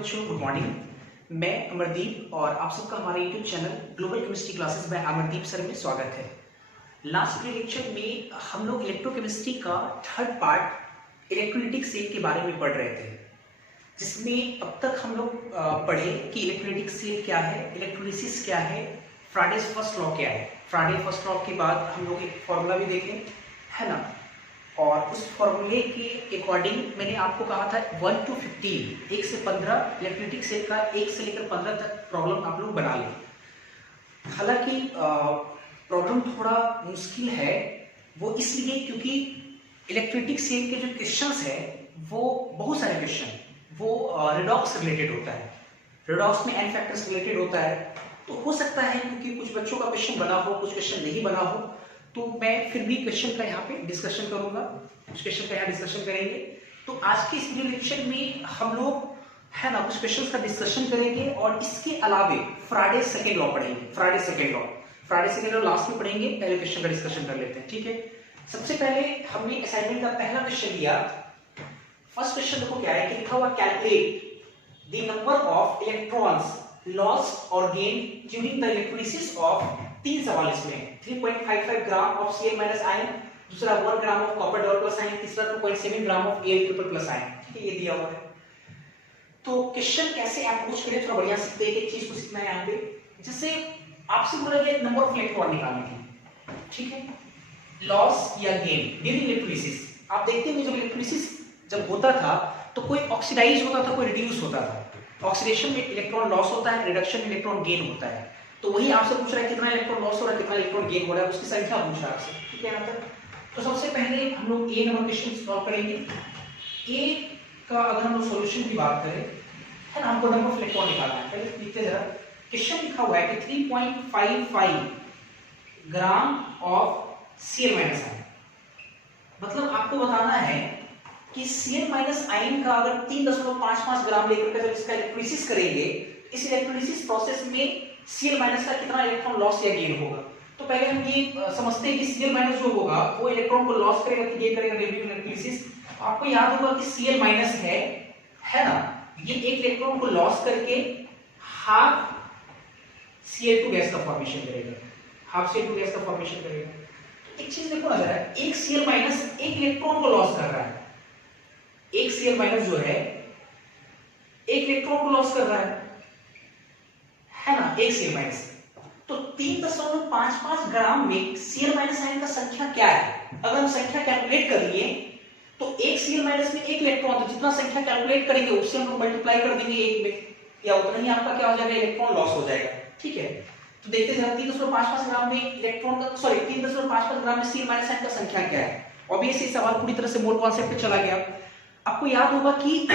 बच्चों, good morning. मैं अमरदीप और आप सबका हमारे YouTube channel global chemistry classes bye Amardeep sir में स्वागत है। लास्ट के लेक्चर में हम लोग इलेक्ट्रोकेमिस्ट्री का थर्ड पार्ट इलेक्ट्रोलिटिक सेल के बारे में पढ़ रहे थे, जिसमें अब तक हम लोग पढ़े कि इलेक्ट्रोलिटिक सेल क्या है, इलेक्ट्रोलिसिस क्या है, फ्राडेज फर्स्ट लॉ क्या है। फ्राडे फर्स्ट लॉ के बाद हम लोग एक फॉर्मूला भी देखे, है ना, और उस फॉर्मूले के अकॉर्डिंग मैंने आपको कहा था 1 to 15, 1 से 15 इलेक्ट्रोलिटिक सेल का 1 से लेकर 15 तक प्रॉब्लम आप लोग बना लें। हालांकि प्रॉब्लम थोड़ा मुश्किल है, वो इसलिए क्योंकि इलेक्ट्रोलिटिक सेल के जो क्वेश्चंस है वो बहुत सारे क्वेश्चन वो रिडॉक्स रिलेटेड होता है, रिडॉक्स में एन फैक्टर्स रिलेटेड होता है। तो हो सकता है क्योंकि कुछ बच्चों का क्वेश्चन बना हो, कुछ क्वेश्चन नहीं बना हो, तो मैं फिर भी क्वेश्चन का यहाँ पे डिस्कशन करूंगा, कुछ क्वेश्चन का यहाँ डिस्कशन करेंगे। तो आज के इस वीडियो लेक्चर में हम लोग, है ना, कुछ क्वेश्चंस का डिस्कशन करेंगे और इसके अलावे फ्राडे सेकेंड लॉ पढ़ेंगे। फ्राडे सेकेंड लॉ लास्ट में पढ़ेंगे, पहले क्वेश्चन का डिस्कशन कर लेते हैं, ठीक है। सबसे पहले हमने असाइनमेंट का पहला क्वेश्चन लिया। फर्स्ट क्वेश्चन देखो क्या है कि लिखा हुआ calculate the number of electrons lost और gain during the electrolysis of, तीन सवाल इसमें, 3.55 gram of Cl minus ion, दूसरा 1 gram of copper double plus ion, तीसरा 2.7 gram of Al triple plus ion, ठीक है, ये दिया हुआ है। तो क्वेश्चन कैसे अप्रोच करें थोड़ा बढ़िया सीखते हैं, एक चीज को सीखना है यहाँ पे। जैसे आपसे बोला गया नंबर ऑफ इलेक्ट्रॉन निकालने की, ठीक है, लॉस या गेन ड्यूरिंग इलेक्ट्रोलिसिस। आप देखते हैं जब इलेक्ट्रोलिसिस जब होता था तो कोई ऑक्सीडाइज होता था, कोई रिड्यूस होता था। ऑक्सीडेशन में इलेक्ट्रॉन लॉस होता है, रिडक्शन में इलेक्ट्रॉन गेन होता है। तो वही आपसे पूछ रहा है कितना इलेक्ट्रॉन लॉस हो रहा है, कितना इलेक्ट्रॉन गेन हो रहा है, उसकी संख्या पूछ रहा है आपसे, ठीक है। मतलब तो सबसे पहले हम लोग ए नंबर क्वेश्चन सॉल्व करेंगे। ए का अगर हम लोग सॉल्यूशन की बात करें, है ना, हमको नंबर ऑफ इलेक्ट्रॉन निकालना है। पहले लिखते जरा, क्वेश्चन लिखा हुआ है कि 3.55 gram of Cl minus ion, मतलब आपको बताना है कि Cl माइनस आयन का अगर 3.55 ग्राम लेकर के जब इसका इलेक्ट्रोलिसिस करेंगे, इस इलेक्ट्रोलिसिस प्रोसेस में Cl माइनस का कितना इलेक्ट्रॉन लॉस या गेन होगा। तो पहले हम ये समझते हैं कि Cl माइनस जो होगा वो इलेक्ट्रॉन को लॉस करेगा कि गेन करेगा ड्यूरिंग इलेक्ट्रोलिसिस। आपको याद होगा कि Cl माइनस है ना, ये एक इलेक्ट्रॉन को लॉस करके हाफ Cl2 गैस का फॉर्मेशन करेगा, हाफ Cl2 गैस का फॉर्मेशन करेगा। एक चीज देखो ना जरा, एक Cl माइनस एक इलेक्ट्रॉन को लॉस कर रहा है, एक Cl माइनस जो है एक इलेक्ट्रॉन को लॉस कर रहा है ना, एक Cl माइनस। तो 3.55 ग्राम में Cl माइनस आयन का संख्या क्या है? अगर हम संख्या कैलकुलेट कर लिए तो एक Cl माइनस में एक इलेक्ट्रॉन, तो जितना संख्या कैलकुलेट करेंगे उससे हम लोग मल्टीप्लाई कर देंगे एक में, या उतना ही आपका क्या हो जाएगा, इलेक्ट्रॉन लॉस हो जाएगा, ठीक है। तो देखते हैं 3.55 ग्राम में इलेक्ट्रॉन का, सॉरी 3.55 ग्राम में Cl माइनस आयन का संख्या क्या है। ऑब्वियसली सवाल पूरी तरह से मोल कॉन्सेप्ट पे चला गया। आपको याद होगा कि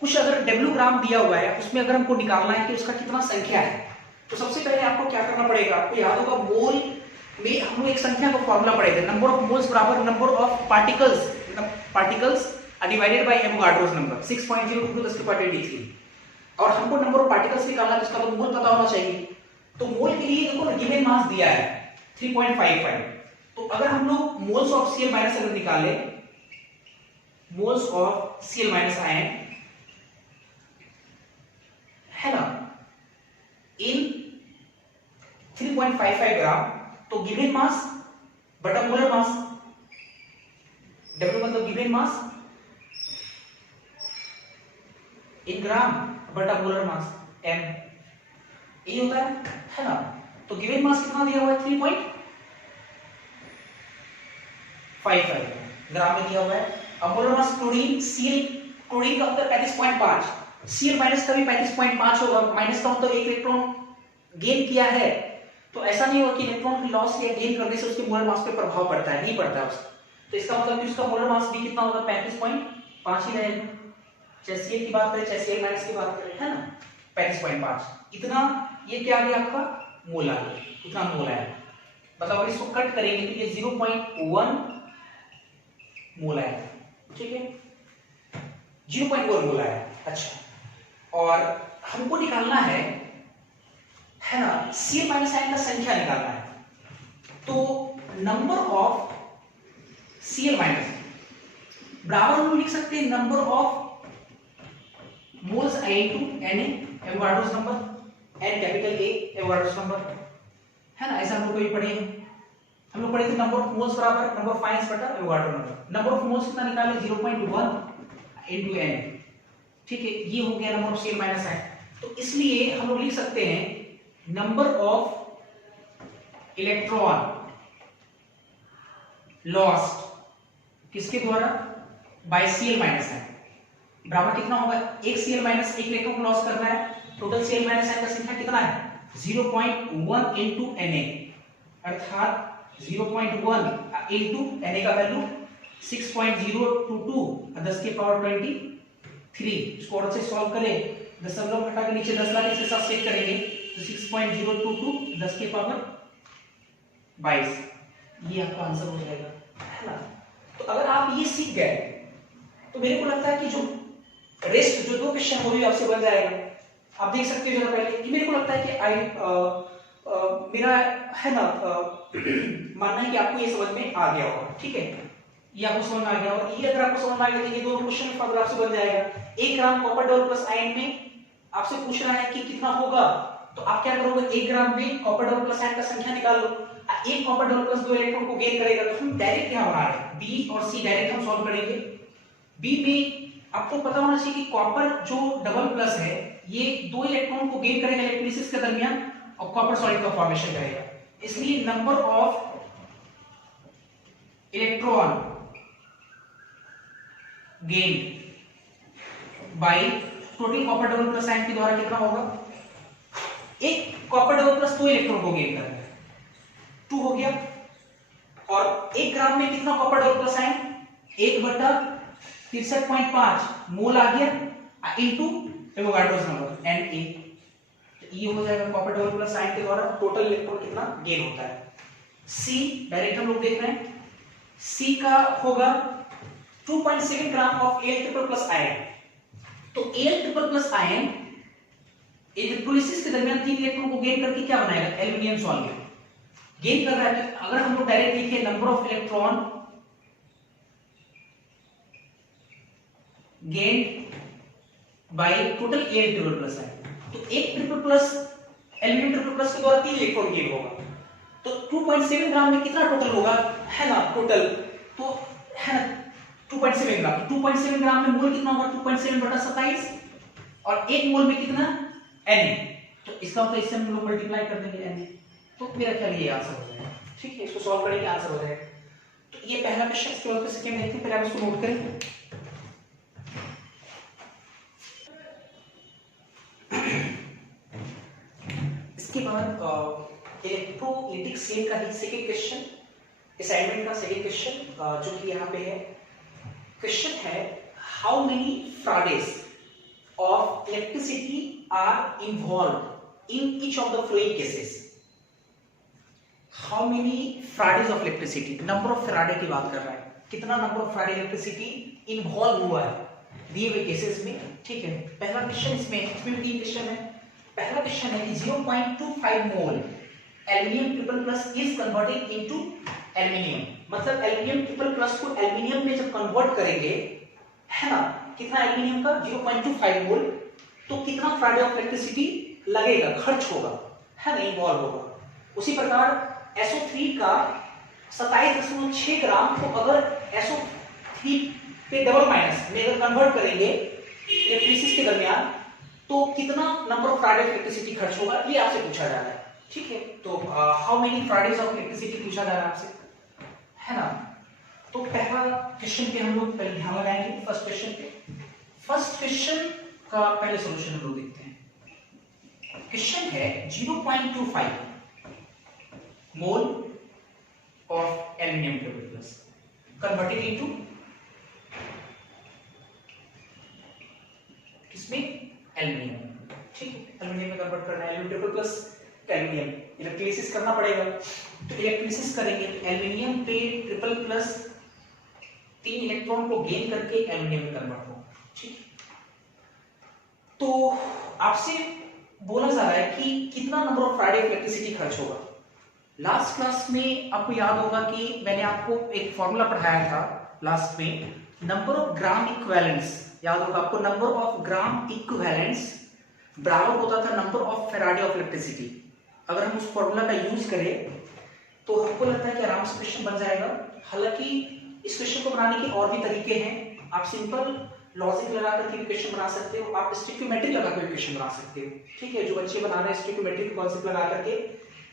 कुछ अगर W ग्राम दिया हुआ है, उसमें अगर हमको निकालना है कि उसका कितना संख्या है, तो सबसे पहले आपको क्या करना पड़ेगा। आपको याद होगा मोल में हम लोग एक संख्या का फॉर्मूला पढ़े थे, नंबर ऑफ मोल्स बराबर number of particles divided by Avogadro's number 6.02 × 10⁻83। और हमको नंबर ऑफ पार्टिकल्स निकालना है तो उसका तो मोल पता होना चाहिए। तो मोल के लिए देखो गिवन मास दिया है 3.55। तो अगर हम लोग मोल्स ऑफ Cl माइनस अगर निकाले, moles of Cl minus ion, है ना, इन 3.55 ग्राम, तो गिवन मास बटा मोलर मास, W मतलब गिवन मास इन ग्राम बटा मोलर मास M, ये होता है ना। तो गिवन मास कितना दिया हुआ है, 3.55 ग्राम में दिया हुआ है। अब मोलर मास क्लोरीन, क्लोरीन का होता है 35.5, Cl माइनस का भी 35.5 होगा, माइनस का मतलब एक इलेक्ट्रॉन गेन किया है। तो ऐसा नहीं होगा कि इलेक्ट्रॉन की लॉस या गेन करने से उसके मोलर मास पे प्रभाव पड़ता है, नहीं पड़ता है उसका। तो इसका मतलब कि उसका मोलर मास भी कितना होगा, 35.5 ही रहेगा, चाहे Cl की बात करें चाहे Cl माइनस की बात करें, है ना, 35.5 इतना। ये क्या आ गया आपका, मोल आ गया, इतना मोल आया। मतलब अगर इसको कट करेंगे तो ये 0.1 मोल आया, ठीक है, 0.1 मोल आया। अच्छा, और हमको निकालना है ना, Cl माइनस आयन का संख्या निकालना है। तो नंबर ऑफ Cl माइनस बराबर हम लिख सकते हैं number of moles i into N A Avogadro's number, N capital A Avogadro's number, है ना। ऐसा हम लोग कोई पढ़े हैं, हम लोग पढ़े थे नंबर ऑफ मोल्स बराबर नंबर ऑफ फाइंस बटा Avogadro number. Number of moles कितना निकाले 0.1 इनटू एन, ठीक है। ये हो गया number of Cl minus ion. तो इसलिए हम लोग लिख सकते हैं नंबर ऑफ इलेक्ट्रॉन लॉस्ट किसके द्वारा, बाय Cl माइनस आयन बराबर कितना होगा, एक Cl माइनस एक इलेक्ट्रॉन को लॉस कर रहा है, टोटल Cl माइनस आयन का संख्या कितना है 0.1 इनटू Na, अर्थात 0.1 इनटू Na का वैल्यू 6.022 10 के पावर 23। इसको और से सॉल्व करें, दशमलव हटा के नीचे 10 लाख इसके साथ सेट करेंगे तो 6.022 10 के पावर 22, ये आपका आंसर हो जाएगा, है ना। तो अगर आप ये सीख गए तो मेरे को लगता है कि जो रेस्ट जो दो क्वेश्चन वो भी आपसे बन जाएगा। आप देख सकते हो जरा पहले, ये मेरे को लगता है कि मेरा है ना मानना है कि आपको ये समझ में आ गया होगा, ठीक है। ये आपको समझ में आ गया और ये अगर आपको समझ में आ गया तो ये दो क्वेश्चन फॉर्मूला आपसे बन जाएगा। 1 gram copper double plus ion में आपसे पूछ रहा है कि कितना होगा, तो आप क्या करोगे 1 ग्राम में कॉपर डबल प्लस आयन का संख्या निकाल लो। एक कॉपर डबल प्लस 2 इलेक्ट्रॉन को गेन करेगा, तो हम डायरेक्ट यहां बना रहे हैं बी और सी, डायरेक्ट हम सॉल्व करेंगे। बी में आपको पता होना चाहिए कि कॉपर जो डबल प्लस है ये 2 इलेक्ट्रॉन को गेन करेगा इलेक्ट्रोलिसिस के दरमियान और कॉपर सॉलिड का फॉर्मेशन करेगा, इसलिए number of electron gain by total copper double plus ion के द्वारा कितना होगा, एक कॉपर डबल प्लस 2 इलेक्ट्रॉन को गेन करना है 2 हो गया, और 1 ग्राम में कितना कॉपर डबल प्लस आयन 1/63.5 मोल आ गया इनटू एवोगाड्रोस नंबर Na, तो ये हो जाएगा कॉपर डबल प्लस आयन के द्वारा टोटल इलेक्ट्रॉन कितना गेन होता है। सी डायरेक्ट हम लोग देख रहे हैं, सी का होगा 2.7 gram of Al triple plus ion. तो Al triple plus ion electrolysis के दरमियान 3 इलेक्ट्रॉन को गेन करके क्या बनाएगा, एल्यूमिनियम सॉल्वेंट गेन कर रहा है। तो अगर हम लोग डायरेक्ट लिखे number of electron gain by total Al triple plus ion, तो एक triple plus aluminium triple plus के द्वारा 3 इलेक्ट्रॉन गेन होगा, तो 2.7 ग्राम में कितना टोटल होगा, है ना टोटल, तो है ना 2.7 ग्राम, 2.7 ग्राम में मोल कितना होगा 2.7/27 और 1 मोल में कितना Na, तो इसका मतलब इससे हम लोग मल्टीप्लाई कर देंगे Na, तो मेरा ख्याल ये आंसर हो जाएगा, ठीक है। इसको सॉल्व करेंगे आंसर हो जाएगा। तो ये पहला क्वेश्चन, इसके बाद सेकंड देखते हैं, पहले आप इसको नोट करें। इसके बाद इलेक्ट्रोलिटिक सेल का ही सेकंड क्वेश्चन, असाइनमेंट का सेकंड क्वेश्चन जो कि यहाँ पे है, क्वेश्चन है how many Faradays of electricity are involved in each of the flowing cases. How many Faradays of electricity, number of Faraday की बात कर रहा है, कितना number of Faraday electricity involve हुआ है दिए हुए केसेस में, ठीक है। पहला क्वेश्चन इसमें 3 क्वेश्चन है। पहला क्वेश्चन है कि 0.25 मोल aluminium triple plus is converted into aluminium, मतलब एल्यूमिनियम ट्रिपल प्लस को एल्यूमिनियम में जब कन्वर्ट करेंगे, है ना, कितना एल्यूमिनियम का 0.25 मोल, तो कितना फैराडे ऑफ इलेक्ट्रिसिटी लगेगा, खर्च होगा, है ना, इन्वॉल्व होगा। उसी प्रकार SO3 का 27.6 ग्राम को अगर SO3 पे डबल माइनस में अगर कन्वर्ट करेंगे इलेक्ट्रोलिसिस के दरमियान, तो कितना number of Faraday of electricity खर्च होगा, ये आपसे पूछा जा रहा है, ठीक है। तो how many Faradays of electricity पूछा जा रहा है आपसे, है ना। तो पहला क्वेश्चन पे हम लोग पहले ध्यान लगाएंगे, फर्स्ट क्वेश्चन पे। फर्स्ट क्वेश्चन का पहले सॉल्यूशन हम लोग देखते हैं। क्वेश्चन है 0.25 mole of aluminium triple plus converted into किसमें, एल्यूमिनियम, ठीक है। एल्यूमिनियम में कन्वर्ट करना है, aluminium triple plus aluminium, electrolysis करना पड़ेगा, तो इलेक्ट्रोलिसिस करेंगे तो एल्यूमिनियम पे ट्रिपल प्लस 3 इलेक्ट्रॉन को गेन करके एल्यूमिनियम में कन्वर्ट होगा, ठीक है। तो आपसे बोला जा रहा है कि कितना number of Faraday of electricity खर्च होगा। लास्ट क्लास में आपको याद होगा कि मैंने आपको एक फॉर्मूला पढ़ाया था लास्ट में, नंबर ऑफ ग्राम इक्विवेलेंट्स याद होगा आपको, नंबर ऑफ ग्राम इक्विवेलेंट्स बराबर होता था number of Faraday of electricity. अगर हम उस फॉर्मूला का यूज करें तो हमको लगता है कि आराम से क्वेश्चन बन जाएगा। हालांकि इस क्वेश्चन को बनाने के और भी तरीके हैं। आप सिंपल लॉजिक लगा करके भी क्वेश्चन बना सकते हो, आप स्टोइकियोमेट्रिक लगा कर क्वेश्चन बना सकते हो। ठीक है, जो बच्चे बना रहे हैं स्टोइकियोमेट्रिक कॉन्सेप्ट लगा करके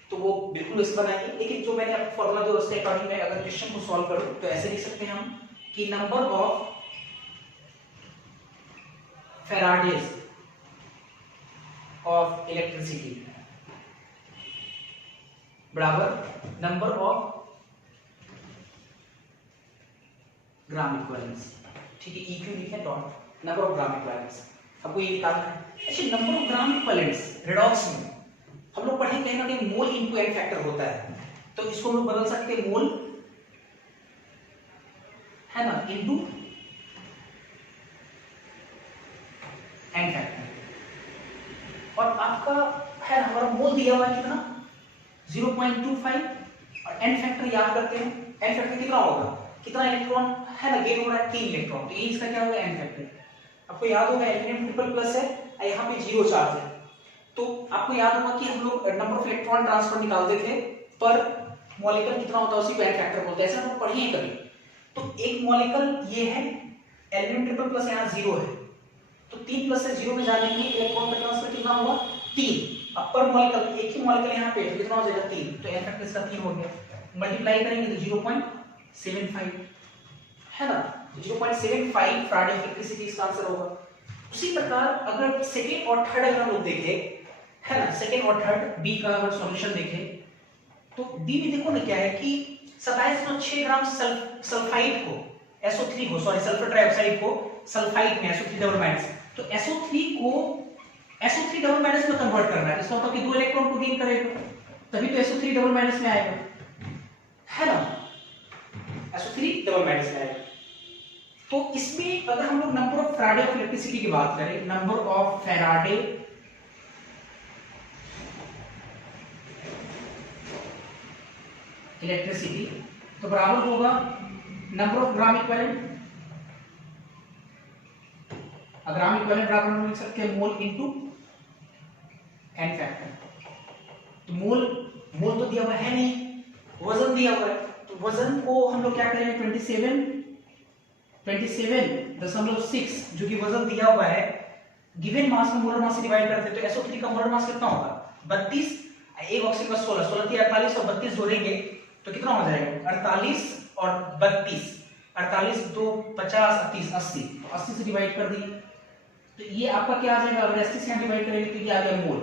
तो वो बिल्कुल इस बनाएंगे, लेकिन जो मैंने आपको फॉर्मूला दिया उसके अकॉर्डिंग में अगर क्वेश्चन को सॉल्व करूं तो ऐसे लिख सकते हैं हम कि number of Faraday's of electricity बराबर नंबर ऑफ ग्राम इक्विवेलेंस। ठीक है, इक्यू लिखे dot number of gram equivalence, आपको ये निकालना है। अच्छा, number of gram equivalence redox में हम लोग पढ़े कहीं ना कहीं मोल इनटू एन फैक्टर होता है, तो इसको हम लोग बदल सकते हैं मोल है ना इनटू एन फैक्टर। और आपका है ना हमारा मोल दिया हुआ है कितना 0.25 और एन फैक्टर याद करते हैं, एन फैक्टर कितना होगा, कितना इलेक्ट्रॉन है ना गेन हो रहा है 3 इलेक्ट्रॉन, तो ये इसका क्या होगा एन फैक्टर। आपको याद होगा एल्यूमिनियम ट्रिपल प्लस है और यहाँ पे 0 चार्ज है, तो आपको याद होगा कि हम लोग नंबर ऑफ इलेक्ट्रॉन ट्रांसफर निकालते थे पर मॉलिक्यूल कितना होता है उसी को एन फैक्टर बोलते हैं, ऐसा हम लोग पढ़े हैं कभी। तो एक मॉलिक्यूल ये है एल्यूमिनियम ट्रिपल प्लस यहाँ 0 है, तो 3 प्लस से 0 में जाने में इलेक्ट्रॉन का ट्रांसफर कितना हुआ 3। अब पर मॉलिक्यूल एक ही मॉलिक्यूल यहाँ पे तो कितना हो जाएगा 3, तो एन फैक्टर इसका 3 हो गया। मल्टीप्लाई करेंगे तो 0.75 है ना, 0.75 फैराडे इलेक्ट्रिसिटी इसका आंसर होगा। उसी प्रकार अगर सेकंड और थर्ड अगर हम लोग देखें है ना, सेकंड और थर्ड बी का अगर सॉल्यूशन देखें तो बी में देखो ना क्या है कि 27.6 ग्राम सल्फाइड को SO3 को सल्फर ट्राइऑक्साइड को सल्फाइड में SO3 डबल माइनस, तो SO3 को SO3 डबल माइनस में कन्वर्ट करना है, इसका मतलब कि 2 इलेक्ट्रॉन को गेन करेगा तभी तो SO3 डबल माइनस में आएगा है ना, SO3 डबल माइनस में आएगा। तो इसमें अगर हम लोग number of Faraday of electricity की बात करें, नंबर ऑफ फैराडे इलेक्ट्रिसिटी तो बराबर होगा number of gram equivalent, gram equivalent बराबर हम लिख सकते हैं मोल इनटू एन फैक्टर। तो मोल तो दिया हुआ है नहीं, वजन दिया हुआ है, तो वजन को हम लोग क्या करेंगे 27.6 जो कि वजन दिया हुआ है गिवन मास में मोलर मास से डिवाइड करते हैं, तो SO3 का मोलर मास कितना होगा 32, एक ऑक्सीजन का 16 की 48 और 32 जोड़ेंगे तो कितना हो जाएगा 48 और 32, 48 2 50 30 80, 80 से डिवाइड कर दिए तो ये आपका क्या आ जाएगा, अगर 80 से डिवाइड करेंगे तो ये आ गया mole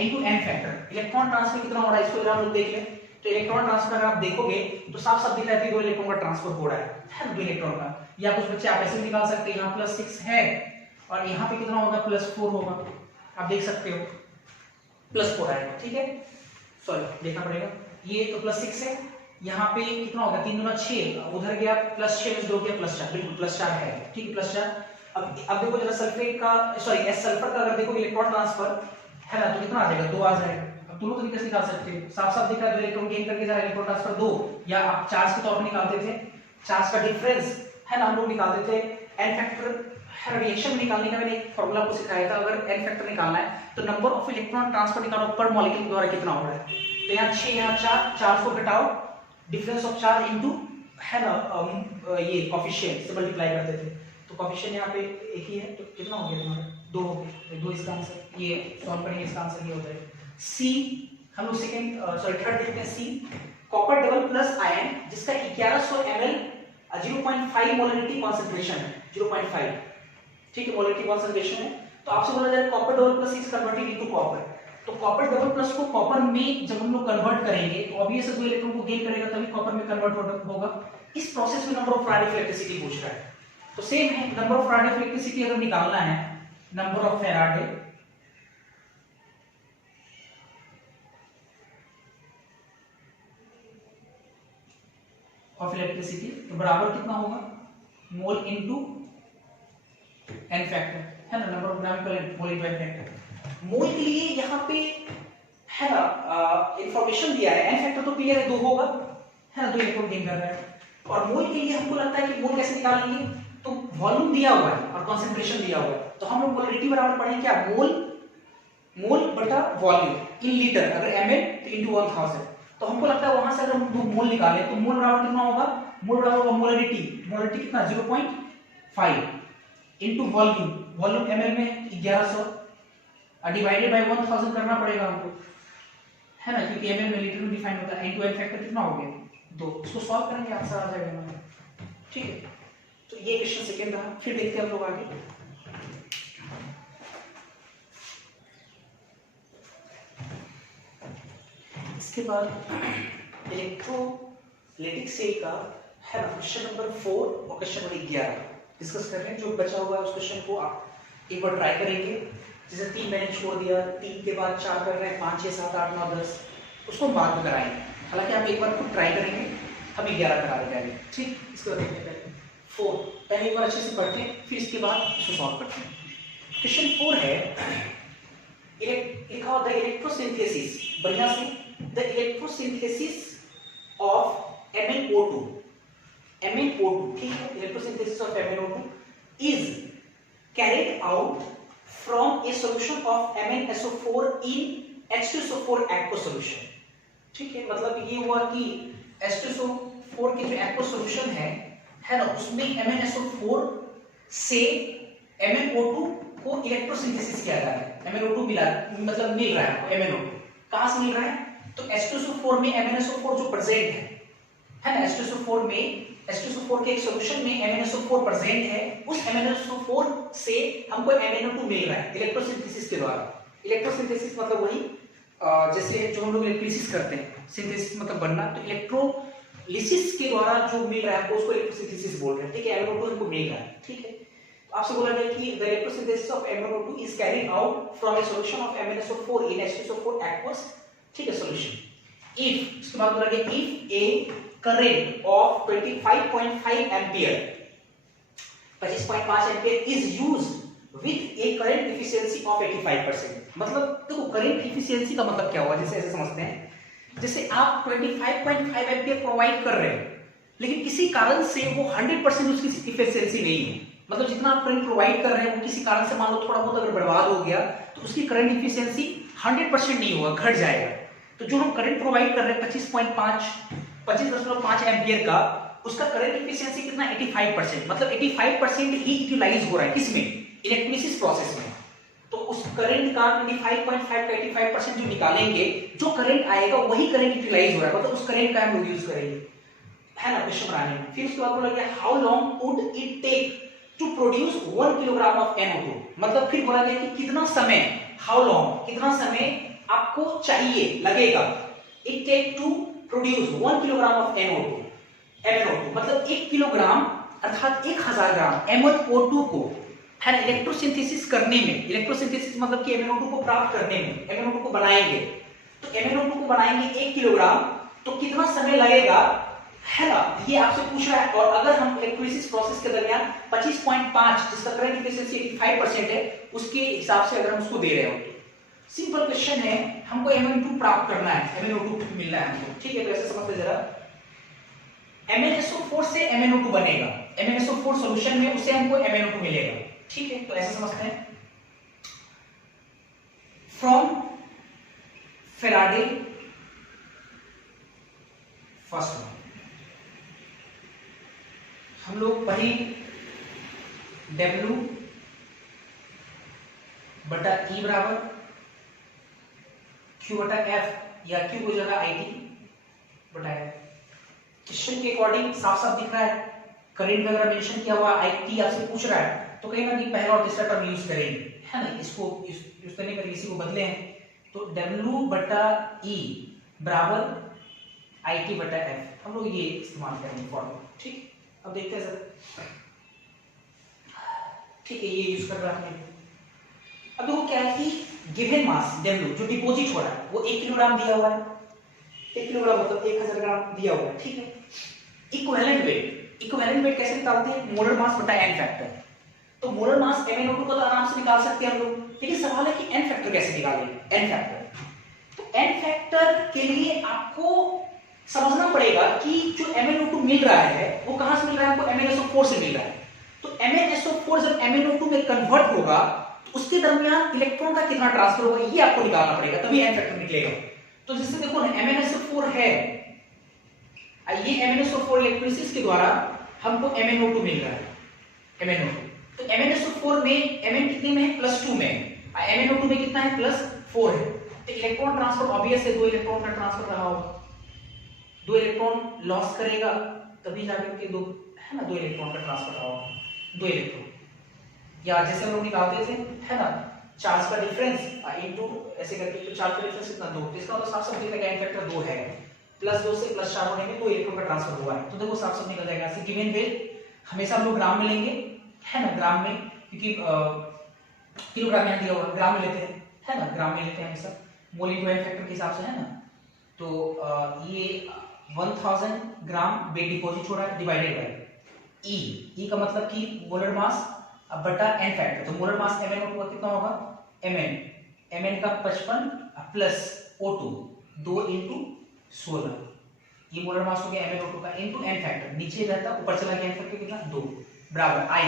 into n factor. Electron transfer कितना हो रहा है इसको हम लोग देख लें, तो इलेक्ट्रॉन ट्रांसफर अगर आप देखोगे तो साफ साफ दिख रहा है कि 2 इलेक्ट्रॉन का ट्रांसफर हो रहा है 2 इलेक्ट्रॉन का, या कुछ बच्चे आप ऐसे भी निकाल सकते हैं, यहाँ +6 है और यहाँ पे कितना होगा +4 होगा, आप देख सकते हो +4 आएगा। ठीक है, सॉरी देखना पड़ेगा, ये तो +6 है, यहाँ पे कितना होगा 3 गुना 6, उधर गया +6 में 2 गया +4, बिल्कुल +4 है। ठीक है, +4। अब देखो जरा सल्फेट का सॉरी सल्फर का अगर देखो इलेक्ट्रॉन ट्रांसफर है ना तो कितना आ जाएगा 2 आ जाएगा। अब दोनों तरीके से निकाल सकते हो, साफ साफ दिख रहा है 2 इलेक्ट्रॉन गेन करके जा रहा है, इलेक्ट्रॉन ट्रांसफर 2, या आप चार्ज के तौर पर निकालते थे, चार्ज का डिफरेंस है ना हम लोग निकालते थे, एन फैक्टर रिएक्शन निकालने का मैंने एक फार्मूला को सिखाया था, अगर एन फैक्टर निकालना है तो नंबर ऑफ इलेक्ट्रॉन ट्रांसफर निकालो पर मॉलिक्यूल द्वारा कितना हो रहा है, तो यहाँ 6 यहाँ 4, 4 को घटाओ डिफरेंस ऑफ चार्ज इनटू है ना ये कोएफिशिएंट से मल्टीप्लाई करते थे, तो कोएफिशिएंट यहाँ पे एक ही है तो कितना हो गया तुम्हारा 2 हो गया, 2 इसका आंसर, ये सॉल्व करेंगे इसका आंसर ये हो जाएगा। सी हम लोग सेकंड सॉरी थर्ड देखते हैं, see copper double plus ion जिसका 1100 ml 0.5 मोलरिटी कंसंट्रेशन है, 0.5 ठीक है मोलरिटी कंसंट्रेशन है, तो आपसे बोला जाए copper double plus is converted into copper, तो कॉपर डबल प्लस को कॉपर में जब हम लोग कन्वर्ट करेंगे तो ऑब्वियस है 2 इलेक्ट्रॉन को गेन करेगा तभी कॉपर में कन्वर्ट होगा। इस प्रोसेस में नंबर ऑफ फैराडे इलेक्ट्रिसिटी पूछ रहा है, तो सेम है नंबर ऑफ फैराडे इलेक्ट्रिसिटी अगर निकालना है, number of Faraday of electricity तो बराबर कितना होगा मोल इनटू एन फैक्टर है ना, number of gram equivalent mole into n factor. Mole के लिए यहाँ पे है ना इंफॉर्मेशन दिया है, एन फैक्टर तो क्लियर है 2 होगा है ना, 2 इलेक्ट्रॉन गेन कर रहा है, और मोल के लिए हमको लगता है कि मोल कैसे निकालेंगे, तो वॉल्यूम दिया हुआ है और और कॉन्सेंट्रेशन दिया हुआ है, तो हम लोग मोलरिटी बराबर पढ़ेंगे क्या, मोल बटा वॉल्यूम इन लीटर, अगर ml तो इंटू 1000। तो हमको लगता है वहां से अगर हम मोल निकालें तो मोल बराबर कितना होगा, मोल बराबर होगा मोलरिटी कितना 0.5 इंटू वॉल्यूम ml में 1100 और डिवाइडेड बाय 1000 करना पड़ेगा हमको, है ना, क्योंकि ml में लीटर में डिफाइन होता है। n फैक्टर कितना हो गया 2, इसको सॉल्व करेंगे आंसर आ जाएगा हमारा, ठीक है। तो ये क्वेश्चन सेकंड रहा, फिर देखते हैं हम लोग आगे। इसके बाद इलेक्ट्रोलाइटिक सेल का है ना क्वेश्चन नंबर 4 और क्वेश्चन नंबर 11 डिस्कस कर रहे हैं। जो बचा हुआ है उस क्वेश्चन को आप एक बार ट्राई करेंगे। जैसे 3 मैंने छोड़ दिया, 3 के बाद 4 कर रहे हैं, 5 6 7 8 9 10, उसको हम बाद में कराएंगे। हालांकि आप एक बार खुद ट्राई करेंगे, हम 11 करा देंगे, ठीक। इसके बाद देखते हैं 4, पहले एक बार अच्छे से पढ़ते हैं, फिर इसके बाद इसको सॉल्व करते हैं। क्वेश्चन 4 है लिखा हुआ द इलेक्ट्रोसिंथेसिस, बढ़िया से, द इलेक्ट्रोसिंथेसिस ऑफ MnO2, ठीक है, electrosynthesis of MnO2 is carried out from a solution of MnSO4 in H2SO4 aq solution, ठीक है। मतलब ये हुआ कि H2SO4 के जो एक्व सॉल्यूशन है ना, उसमें MnSO4 से MnO2 को इलेक्ट्रोसिंथेसिस किया जा रहा है, MnO2 मिला, मतलब मिल रहा है MnO2, कहां से मिल रहा है, तो H2SO4 में MnSO4 जो प्रेजेंट है ना, H2SO4 के एक सॉल्यूशन में MnSO4 प्रेजेंट है, उस MnSO4 से हमको MnO2 मिल रहा है इलेक्ट्रोसिंथेसिस के द्वारा। इलेक्ट्रोसिंथेसिस मतलब वही जैसे जो हम लोग इलेक्ट्रोलिसिस करते हैं, सिंथेसिस मतलब बनना, तो इलेक्ट्रोलिसिस के द्वारा जो मिल रहा है हमको उसको इलेक्ट्रोसिंथेसिस बोल रहे हैं, ठीक है। MnO2 हमको मिल रहा है, ठीक है। आपसे बोला गया कि the electrosynthesis of MnO2 is carried out from a solution of MnSO4 in H2SO4 aqueous, ठीक है, सॉल्यूशन। इफ, इसके बाद बोला गया if A current of 25.5 ampere 25.5 ampere is used with A current efficiency of 85%। मतलब देखो करंट एफिशिएंसी का मतलब क्या हुआ, जैसे ऐसे समझते हैं, जैसे आप 25.5 एम्पियर प्रोवाइड कर रहे हैं, लेकिन किसी कारण से वो 100% उसकी एफिशिएंसी नहीं है, मतलब जितना आप करंट प्रोवाइड कर रहे हैं वो किसी कारण से मान लो थोड़ा बहुत अगर बर्बाद हो गया तो उसकी करंट एफिशिएंसी 100% नहीं होगा, घट जाएगा। तो जो हम करंट प्रोवाइड कर रहे हैं 25.5 एम्पियर का, उसका करंट एफिशिएंसी कितना 85%, मतलब 85% ही यूटिलाइज हो रहा है, किसमें, इलेक्ट्रोलिसिस प्रोसेस में। तो उस करंट का 25.5 का 85% जो निकालेंगे, जो करंट आएगा वही करंट यूटिलाइज हो रहा है, मतलब उस करंट का हम यूज करेंगे, है ना, क्वेश्चन बनाने में। फिर उसके बाद बोला गया how long would it take to produce 1 kilogram of NO2, मतलब फिर बोला गया कि कितना समय, हाउ लॉन्ग, कितना समय आपको चाहिए लगेगा, it take to produce 1 kilogram of MnO2, मतलब 1 किलोग्राम अर्थात 1000 ग्राम MnO2 को, है ना, इलेक्ट्रोसिंथेसिस करने में, इलेक्ट्रोसिंथेसिस मतलब कि MnO2 को प्राप्त करने में, MnO2 को बनाएंगे, तो MnO2 को बनाएंगे 1 किलोग्राम, तो कितना समय लगेगा, है ना, ये आपसे पूछ रहा है। और अगर हम इलेक्ट्रोलिसिस प्रोसेस के दरमियान 25.5 जिसका करंट एफिशिएंसी 85% है, उसके हिसाब से अगर हम उसको दे रहे हो, सिंपल क्वेश्चन है, हमको MnO2 प्राप्त करना है, MnO2 मिलना है हमको, ठीक है। तो ऐसे समझते जरा, MnSO4 से MnO2 बनेगा, MnSO4 सॉल्यूशन में उससे हमको MnO2 मिलेगा, ठीक है। तो ऐसे समझते हैं, फ्रॉम फेराडे फर्स्ट लॉ हम लोग पढ़े W बटा E बराबर Q बटा F, या Q को जगह IT बटा F। क्वेश्चन के अकॉर्डिंग साफ साफ दिख रहा है, करंट वगैरह मेंशन किया हुआ, IT आपसे पूछ रहा है, तो कहीं ना कहीं पहला और तीसरा टर्म यूज करेंगे, है ना, इसको यूज करने का इसी को बदले हैं, तो W बटा E बराबर IT बटा F, हम लोग ये इस्तेमाल करेंगे फॉर्मूला, ठीक। अब देखते हैं सर, ठीक है, ये यूज कर रहा है। अब देखो क्या है कि गिवन मास W जो डिपॉजिट हो रहा है वो 1 किलोग्राम दिया हुआ है, 1 किलोग्राम मतलब 1000 ग्राम दिया हुआ है, ठीक है। इक्विवेलेंट वेट कैसे निकालते हैं, मोलर मास बटा n फैक्टर। तो मोलर मास MnO2 को तो आराम से निकाल सकते हैं हम लोग, लेकिन सवाल है कि n फैक्टर कैसे निकालेंगे, n फैक्टर। तो n फैक्टर के लिए आपको समझना पड़ेगा कि जो MnO2 मिल रहा है वो कहां से मिल रहा है, हमको MnSO4 से मिल रहा है। तो MnSO4 जब MnO2 में कन्वर्ट होगा तो उसके दरमियान इलेक्ट्रॉन का कितना ट्रांसफर होगा ये आपको निकालना पड़ेगा, तभी एन फैक्टर निकलेगा। तो जैसे देखो ना MnSO4 है, ये MnSO4 इलेक्ट्रोलिसिस के द्वारा हमको MnO2 मिल रहा है, MnO2। तो MnSO4 में Mn कितने में है, +2 में है, MnO2 में कितना है, +4 है। तो इलेक्ट्रॉन ट्रांसफर ऑब्वियस है, 2 इलेक्ट्रॉन का ट्रांसफर रहा होगा, 2 इलेक्ट्रॉन लॉस करेगा तभी जाकर के 2 है ना, 2 इलेक्ट्रॉन का ट्रांसफर रहा होगा, 2 इलेक्ट्रॉन। या जैसे हम लोग निकालते थे है ना, चार्ज का डिफरेंस इनटू ऐसे करके, तो चार्ज का डिफरेंस कितना, 2, इसका मतलब साफ साफ निकल जाएगा, फैक्टर 2 है, +2 से +4 होने में 2 इलेक्ट्रॉन का ट्रांसफर हुआ है। तो देखो साफ साफ निकल जाएगा। ऐसे गिवन वेट हमेशा हम लोग ग्राम में लेंगे है ना, ग्राम में, क्योंकि किलोग्राम में दिया हुआ ग्राम में लेते हैं है ना, ग्राम में लेते हैं हमेशा मोल इनटू एन फैक्टर के हिसाब से है ना। तो ये 1000 ग्राम वेट डिपॉजिट हो रहा है डिवाइडेड बाय ई का मतलब कि मोलर मास अब बटा एन फैक्टर। तो मोलर मास MnO2 का कितना होगा, Mn का 55 प्लस O2 2 × 16, ये मोलर मास हो गया MnO2 का इनटू एन फैक्टर, नीचे रहता ऊपर चला गया एन फैक्टर कितना 2 बराबर आई।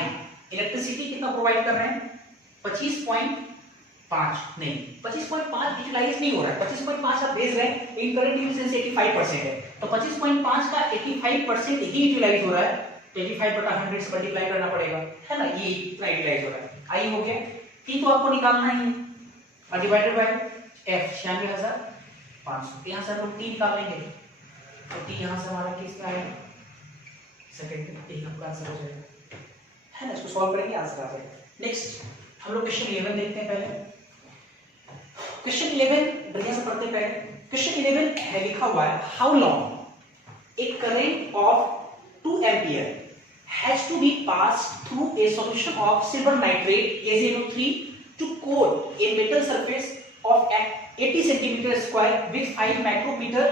इलेक्ट्रिसिटी कितना प्रोवाइड कर रहे हैं, 25.5 नहीं 25.5 यूटिलाइज नहीं हो रहा है, 25.5 आप भेज रहे हैं, इन करंट एफिशिएंसी 85% है, तो 25.5 का 85% ही यूटिलाइज हो रहा है, तो 85/100 से मल्टीप्लाई करना पड़ेगा है ना, ये इतना यूटिलाइज हो रहा है। आई हो गया, टी तो आपको निकालना ही है और डिवाइडेड बाय एफ 96,500, यहां से हम लोग टी निकाल लेंगे, तो टी यहां से हमारा किसका आएगा, सेकंड टी का पूरा आंसर हो जाएगा है ना। इसको सॉल्व करेंगे, आंसर आ जाएगा। नेक्स्ट हम लोग क्वेश्चन 11 देखते हैं। पहले क्वेश्चन 11 बढ़िया से पढ़ते हैं। पहले क्वेश्चन 11 है लिखा हुआ है, how long A current of 2 ampere has to be passed through a solution of silver nitrate AgNO3 to coat a metal surface of 80 cm square with 5 micrometer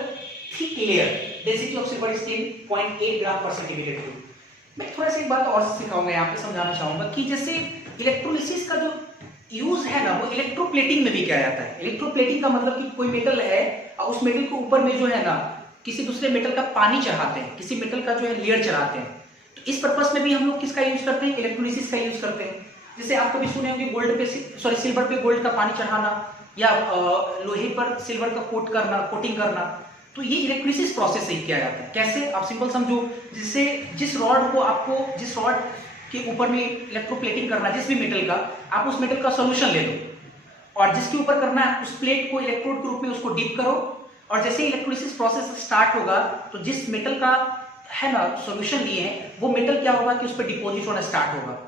thick layer, density of silver is 10.8 gram per centimeter cube। मैं थोड़ा सा एक बात और सिखाऊंगा, यहाँ पे समझाना चाहूंगा कि जैसे इलेक्ट्रोलिसिस का जो यूज है ना, वो इलेक्ट्रोप्लेटिंग में भी किया जाता है। इलेक्ट्रोप्लेटिंग का मतलब कि कोई मेटल है और उस मेटल के ऊपर में जो है ना किसी दूसरे मेटल का पानी चढ़ाते हैं, किसी मेटल का जो है लेयर चढ़ाते हैं। तो इस पर्पस में भी हम लोग किसका यूज करते हैं, इलेक्ट्रोलिसिस का यूज करते हैं। जैसे आप कभी सुने होंगे गोल्ड पे सॉरी सिल्वर पे गोल्ड का पानी चढ़ाना, या लोहे पर सिल्वर का कोटिंग करना, तो ये इलेक्ट्रोलिसिस प्रोसेस से ही किया जाता है। कैसे, आप सिंपल समझो, जिससे जिस रॉड के ऊपर में इलेक्ट्रोप्लेटिंग करना जिस भी मेटल का, आप उस मेटल का सॉल्यूशन ले लो और जिसके ऊपर करना है उस प्लेट को इलेक्ट्रोड के रूप में उसको डिप करो, और जैसे इलेक्ट्रोलिसिस प्रोसेस स्टार्ट होगा तो जिस मेटल का है ना सॉल्यूशन लिए हैं वो मेटल क्या होगा कि उस पर डिपॉजिट होना स्टार्ट होगा,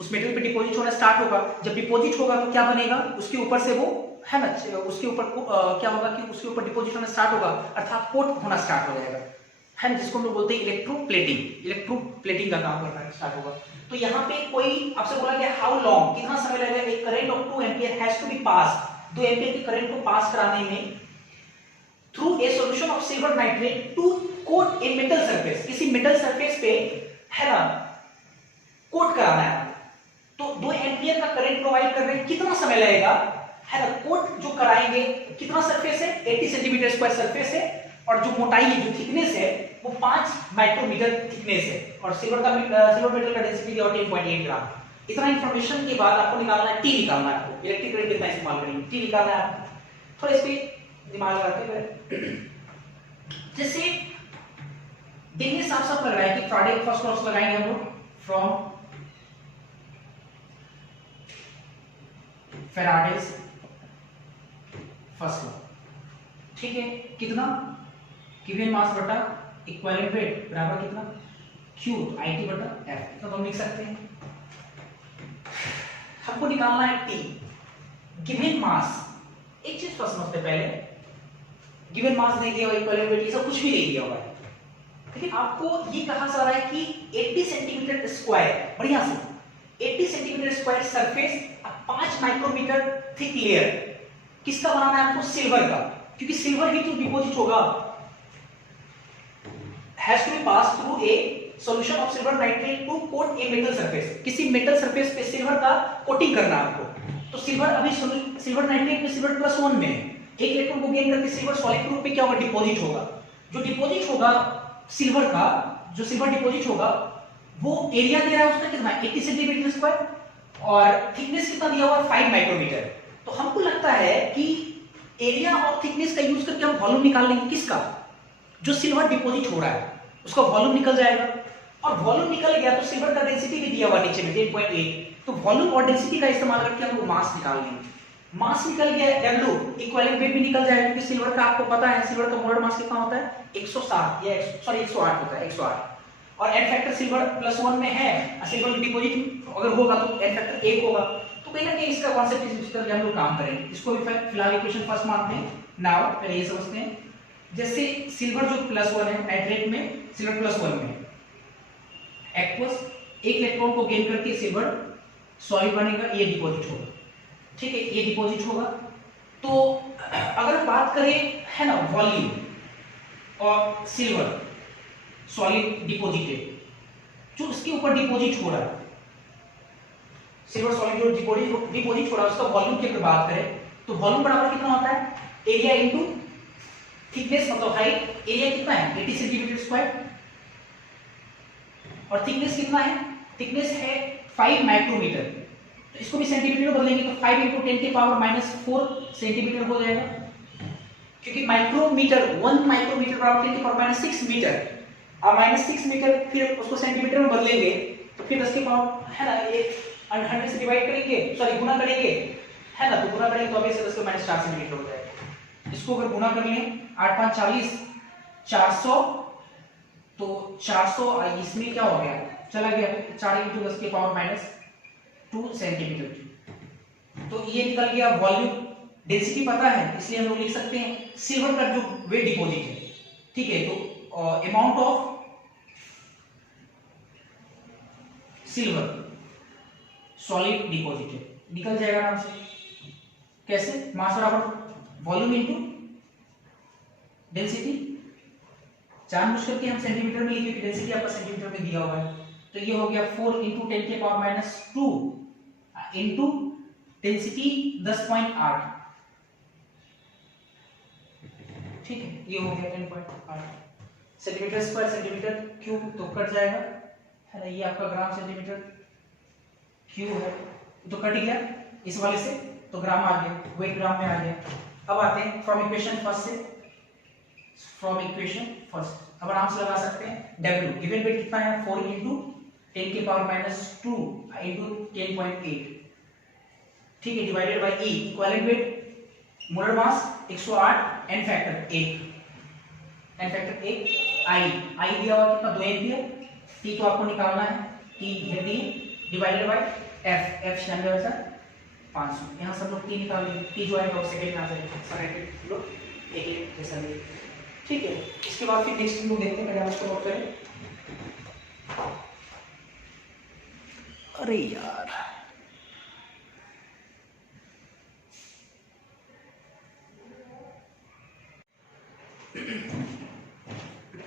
उस मेटल पे डिपॉजिट होना स्टार्ट होगा। जब डिपॉजिट होगा तो क्या बनेगा, उसके ऊपर से वो है ना, उसके ऊपर क्या होगा कि उसके ऊपर डिपॉजिट होना स्टार्ट होगा, अर्थात कोट होना स्टार्ट हो जाएगा है ना, जिसको हम लोग बोलते हैं इलेक्ट्रोप्लेटिंग का काम करना स्टार्ट होगा। तो यहाँ पे कोई आपसे बोला गया हाउ लॉन्ग, कितना समय लगेगा, एक current of 2 ampere has to be pass, 2 ampere के करंट को पास कराने में through a solution of silver nitrate to coat a metal surface, किसी मेटल सरफेस पे है ना कोट कराना है। तो 2 एम्पियर का करंट प्रोवाइड कर रहे हैं, कितना समय लगेगा है ना, कोट जो कराएंगे, कितना सरफेस है, 80 सेंटीमीटर स्क्वायर सरफेस है, और जो मोटाई है, जो थिकनेस है वो 5 माइक्रोमीटर थिकनेस है, और सिल्वर मेटल का डेंसिटी 10.8 ग्राम। इतना इंफॉर्मेशन के बाद आपको निकालना है टी, निकालना है आपको, इलेक्ट्रिक करंट कितना इस्तेमाल करेंगे, टी निकालना है आपको। थोड़ा इस पे दिमाग लगाते हैं। जैसे देखिए साफ साफ लग रहा है कि फ्राइडे का फर्स्ट क्लास लगाएंगे हम लोग फ्रॉम फैराडेज फर्स्ट लॉ, ठीक है, कितना गिवन मास बटा इक्विवेलेंट वेट बराबर कितना Q IT बटा F, तो हम लिख सकते हैं। हमको निकालना है T, गिवन मास। एक चीज फर्स्ट समझते पहले, गिवन मास नहीं दिया हुआ, इक्विवेलेंट वेट ये सब कुछ भी नहीं दिया हुआ है, लेकिन आपको ये कहा जा रहा है कि 80 सेंटीमीटर स्क्वायर, बढ़िया से 80 centimetre square surface, 5 micrometre thick layer, किसका बनाना है आपको, सिल्वर का, क्योंकि सिल्वर ही तो डिपॉजिट होगा, has to be passed through a solution of silver nitrate to coat a metal surface, किसी मेटल सरफेस पे सिल्वर का कोटिंग करना है आपको। तो सिल्वर अभी सिल्वर नाइट्रेट में सिल्वर +1 में एक इलेक्ट्रॉन को गेन करके सिल्वर सॉलिड ग्रुप पे क्या होगा, डिपॉजिट होगा। जो डिपॉजिट होगा सिल्वर का, जो सिल्वर डिपॉजिट होगा वो एरिया दे रहा है उसका कितना 80 सेंटीमीटर स्क्वायर और थिकनेस कितना दिया हुआ है 5 माइक्रोमीटर। तो हमको लगता है कि एरिया और थिकनेस का यूज करके हम वॉल्यूम निकाल लेंगे किसका, जो सिल्वर डिपॉजिट हो रहा है उसका वॉल्यूम निकल जाएगा। और वॉल्यूम निकल गया तो सिल्वर का डेंसिटी भी दिया हुआ नीचे में 10.8, तो वॉल्यूम और डेंसिटी का इस्तेमाल करके हम मास निकाल लेंगे। मास निकल गया W, इक्विवेलेंट वेट भी निकल जाएगा क्योंकि सिल्वर का आपको पता है सिल्वर का मोलर मास कितना होता है 107 या 108 होता है 108। और एन फैक्टर सिल्वर +1 में है, सिल्वर डिपॉजिट अगर होगा तो एन फैक्टर 1 होगा। तो कहीं ना कहीं इसका कॉन्सेप्ट यूज करके हम लोग काम करेंगे। इसको भी फिलहाल इक्वेशन फर्स्ट मानते हैं। नाउ पहले ये समझते हैं, जैसे सिल्वर जो +1 है नाइट्रेट में, सिल्वर +1 में एक्वस एक इलेक्ट्रॉन को गेन करके सिल्वर सॉलिड बनेगा, ये डिपॉजिट होगा, ठीक है, ये डिपॉजिट होगा। तो अगर बात करें है ना वॉल्यूम और सिल्वर सॉलिड डिपॉजिटेड, जो उसके ऊपर डिपॉजिट हो रहा है, सिल्वर सॉलिड जो डिपॉजिट हो रहा है उसका वॉल्यूम की अगर बात करें तो वॉल्यूम बराबर कितना होता है एरिया इनटू थिकनेस, मतलब हाइट। एरिया कितना है 80 सेंटीमीटर स्क्वायर और थिकनेस कितना है, थिकनेस है 5 माइक्रोमीटर। तो इसको भी सेंटीमीटर में बदलेंगे तो 5 × 10⁻⁴ सेंटीमीटर हो जाएगा, क्योंकि माइक्रोमीटर 1 माइक्रोमीटर बराबर 10⁻⁶ मीटर। अब -6 मीटर फिर उसको सेंटीमीटर में बदलेंगे तो फिर 10 के पावर है ना, ये 100 से डिवाइड करेंगे, सॉरी गुना करेंगे है ना, तो गुना करेंगे तो अभी से 10 के -4 सेंटीमीटर हो जाएगा। इसको अगर गुना कर लें 8 5 40 400, तो 400 इसमें क्या हो गया चला गया 4 × 10 के पावर -2 सेंटीमीटर। तो ये निकल गया वॉल्यूम। डेंसिटी पता है इसलिए हम लोग लिख सकते हैं सिल्वर का जो वेट डिपॉजिट है, ठीक है, तो amount of silver solid deposited निकल जाएगा आराम से। कैसे, मास बराबर वॉल्यूम इनटू डेंसिटी। जानबूझ करके हम सेंटीमीटर में लिखे, डेंसिटी आपका सेंटीमीटर में दिया हुआ है, तो ये हो गया 4 × 10⁻² इनटू डेंसिटी 10.8, ठीक है, ये हो गया 10.8 सेंटीमीटर स्क्वायर। सेंटीमीटर क्यूब तो कट जाएगा है ना, ये आपका ग्राम सेंटीमीटर क्यूब है तो कट गया इस वाले से, तो ग्राम आ गया, वेट ग्राम में आ गया। अब आते हैं फ्रॉम इक्वेशन फर्स्ट से, फ्रॉम इक्वेशन फर्स्ट अब आराम से लगा सकते हैं W गिवन वेट कितना है 4 × 10⁻² इनटू 10.8, ठीक है, divided by E equivalent weight molar mass 108 n factor 1, n factor 1 I दिया हुआ कितना 2 एम्पियर, T तो आपको निकालना है, T घेर दिए, डिवाइडेड बाय F 96,500। यहाँ सब लोग T निकाल लेंगे, T जो है 2 सेकंड में आ जाएगा, सारे लोग एक जैसा ले, ठीक है। इसके बाद फिर नेक्स्ट लोग देखते हैं, पहले उसको नोट करें। अरे यार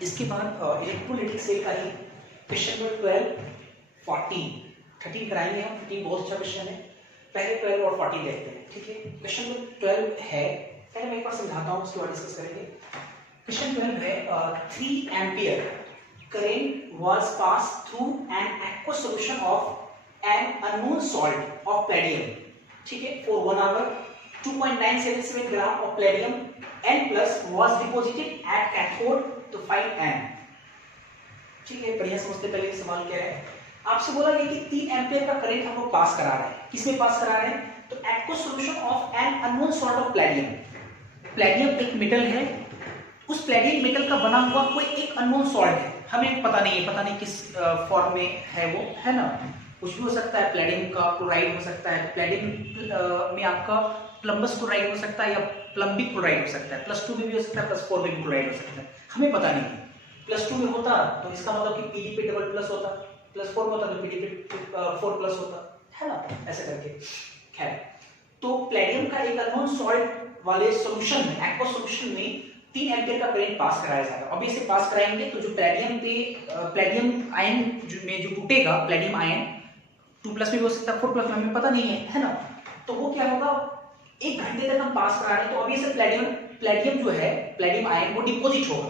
इसके बाद इलेक्ट्रोलाइटिक सेल का ही क्वेश्चन नंबर 12 13 कराएंगे हम, 13 बहुत अच्छा क्वेश्चन है। पहले 12 और 14 देखते हैं, ठीक है। क्वेश्चन नंबर 12 है, पहले मैं एक बार समझाता हूँ उसके बाद डिस्कस करेंगे। क्वेश्चन 12 है 3 ampere current was passed through an aqueous solution of an unknown salt of palladium, ठीक है, for 1 hour 2.977 gram of palladium N plus was deposited at cathode to 5 amp, ठीक है। बढ़िया समझते, पहले सवाल क्या है, आपसे बोला गया कि 3 एम्पियर का करंट हम लोग पास करा रहे हैं, किसमें पास करा रहे हैं, तो aqueous solution of an unknown salt of palladium। Palladium एक मेटल है, उस प्लेडियम मेटल का बना हुआ कोई एक अननोन सॉल्ट है, हमें पता नहीं है, पता नहीं किस फॉर्म में है वो, है ना, कुछ भी हो सकता है, प्लेडियम का क्लोराइड हो सकता है, प्लेडियम में आपका प्लम्बस क्लोराइड हो सकता है या प्लम्बिक क्लोराइड हो सकता है, +2 में भी हो सकता है, +4 में भी क्लोराइड हो सकता है, हमें पता नहीं है। +2 में होता तो इसका मतलब कि Pdp डबल प्लस होता, +4 में होता तो Pdp 4 प्लस होता, है ना, ऐसे करके। खैर, तो प्लेडियम का एक अननोन सॉल्ट वाले सॉल्यूशन में, एक्वा सॉल्यूशन में 3 एम्पियर का करंट पास कराया जाएगा। अब इसे पास कराएंगे तो जो प्लेडियम पे प्लेडियम आयन में जो टूटेगा, प्लेडियम आयन 2+ में भी हो सकता है, 4+ में हमें पता नहीं है ना, तो वो क्या होगा, 1 घंटे तक हम पास करा रहे हैं, तो अभी से प्लेडियम जो है, प्लेडियम आयन वो डिपॉजिट होगा।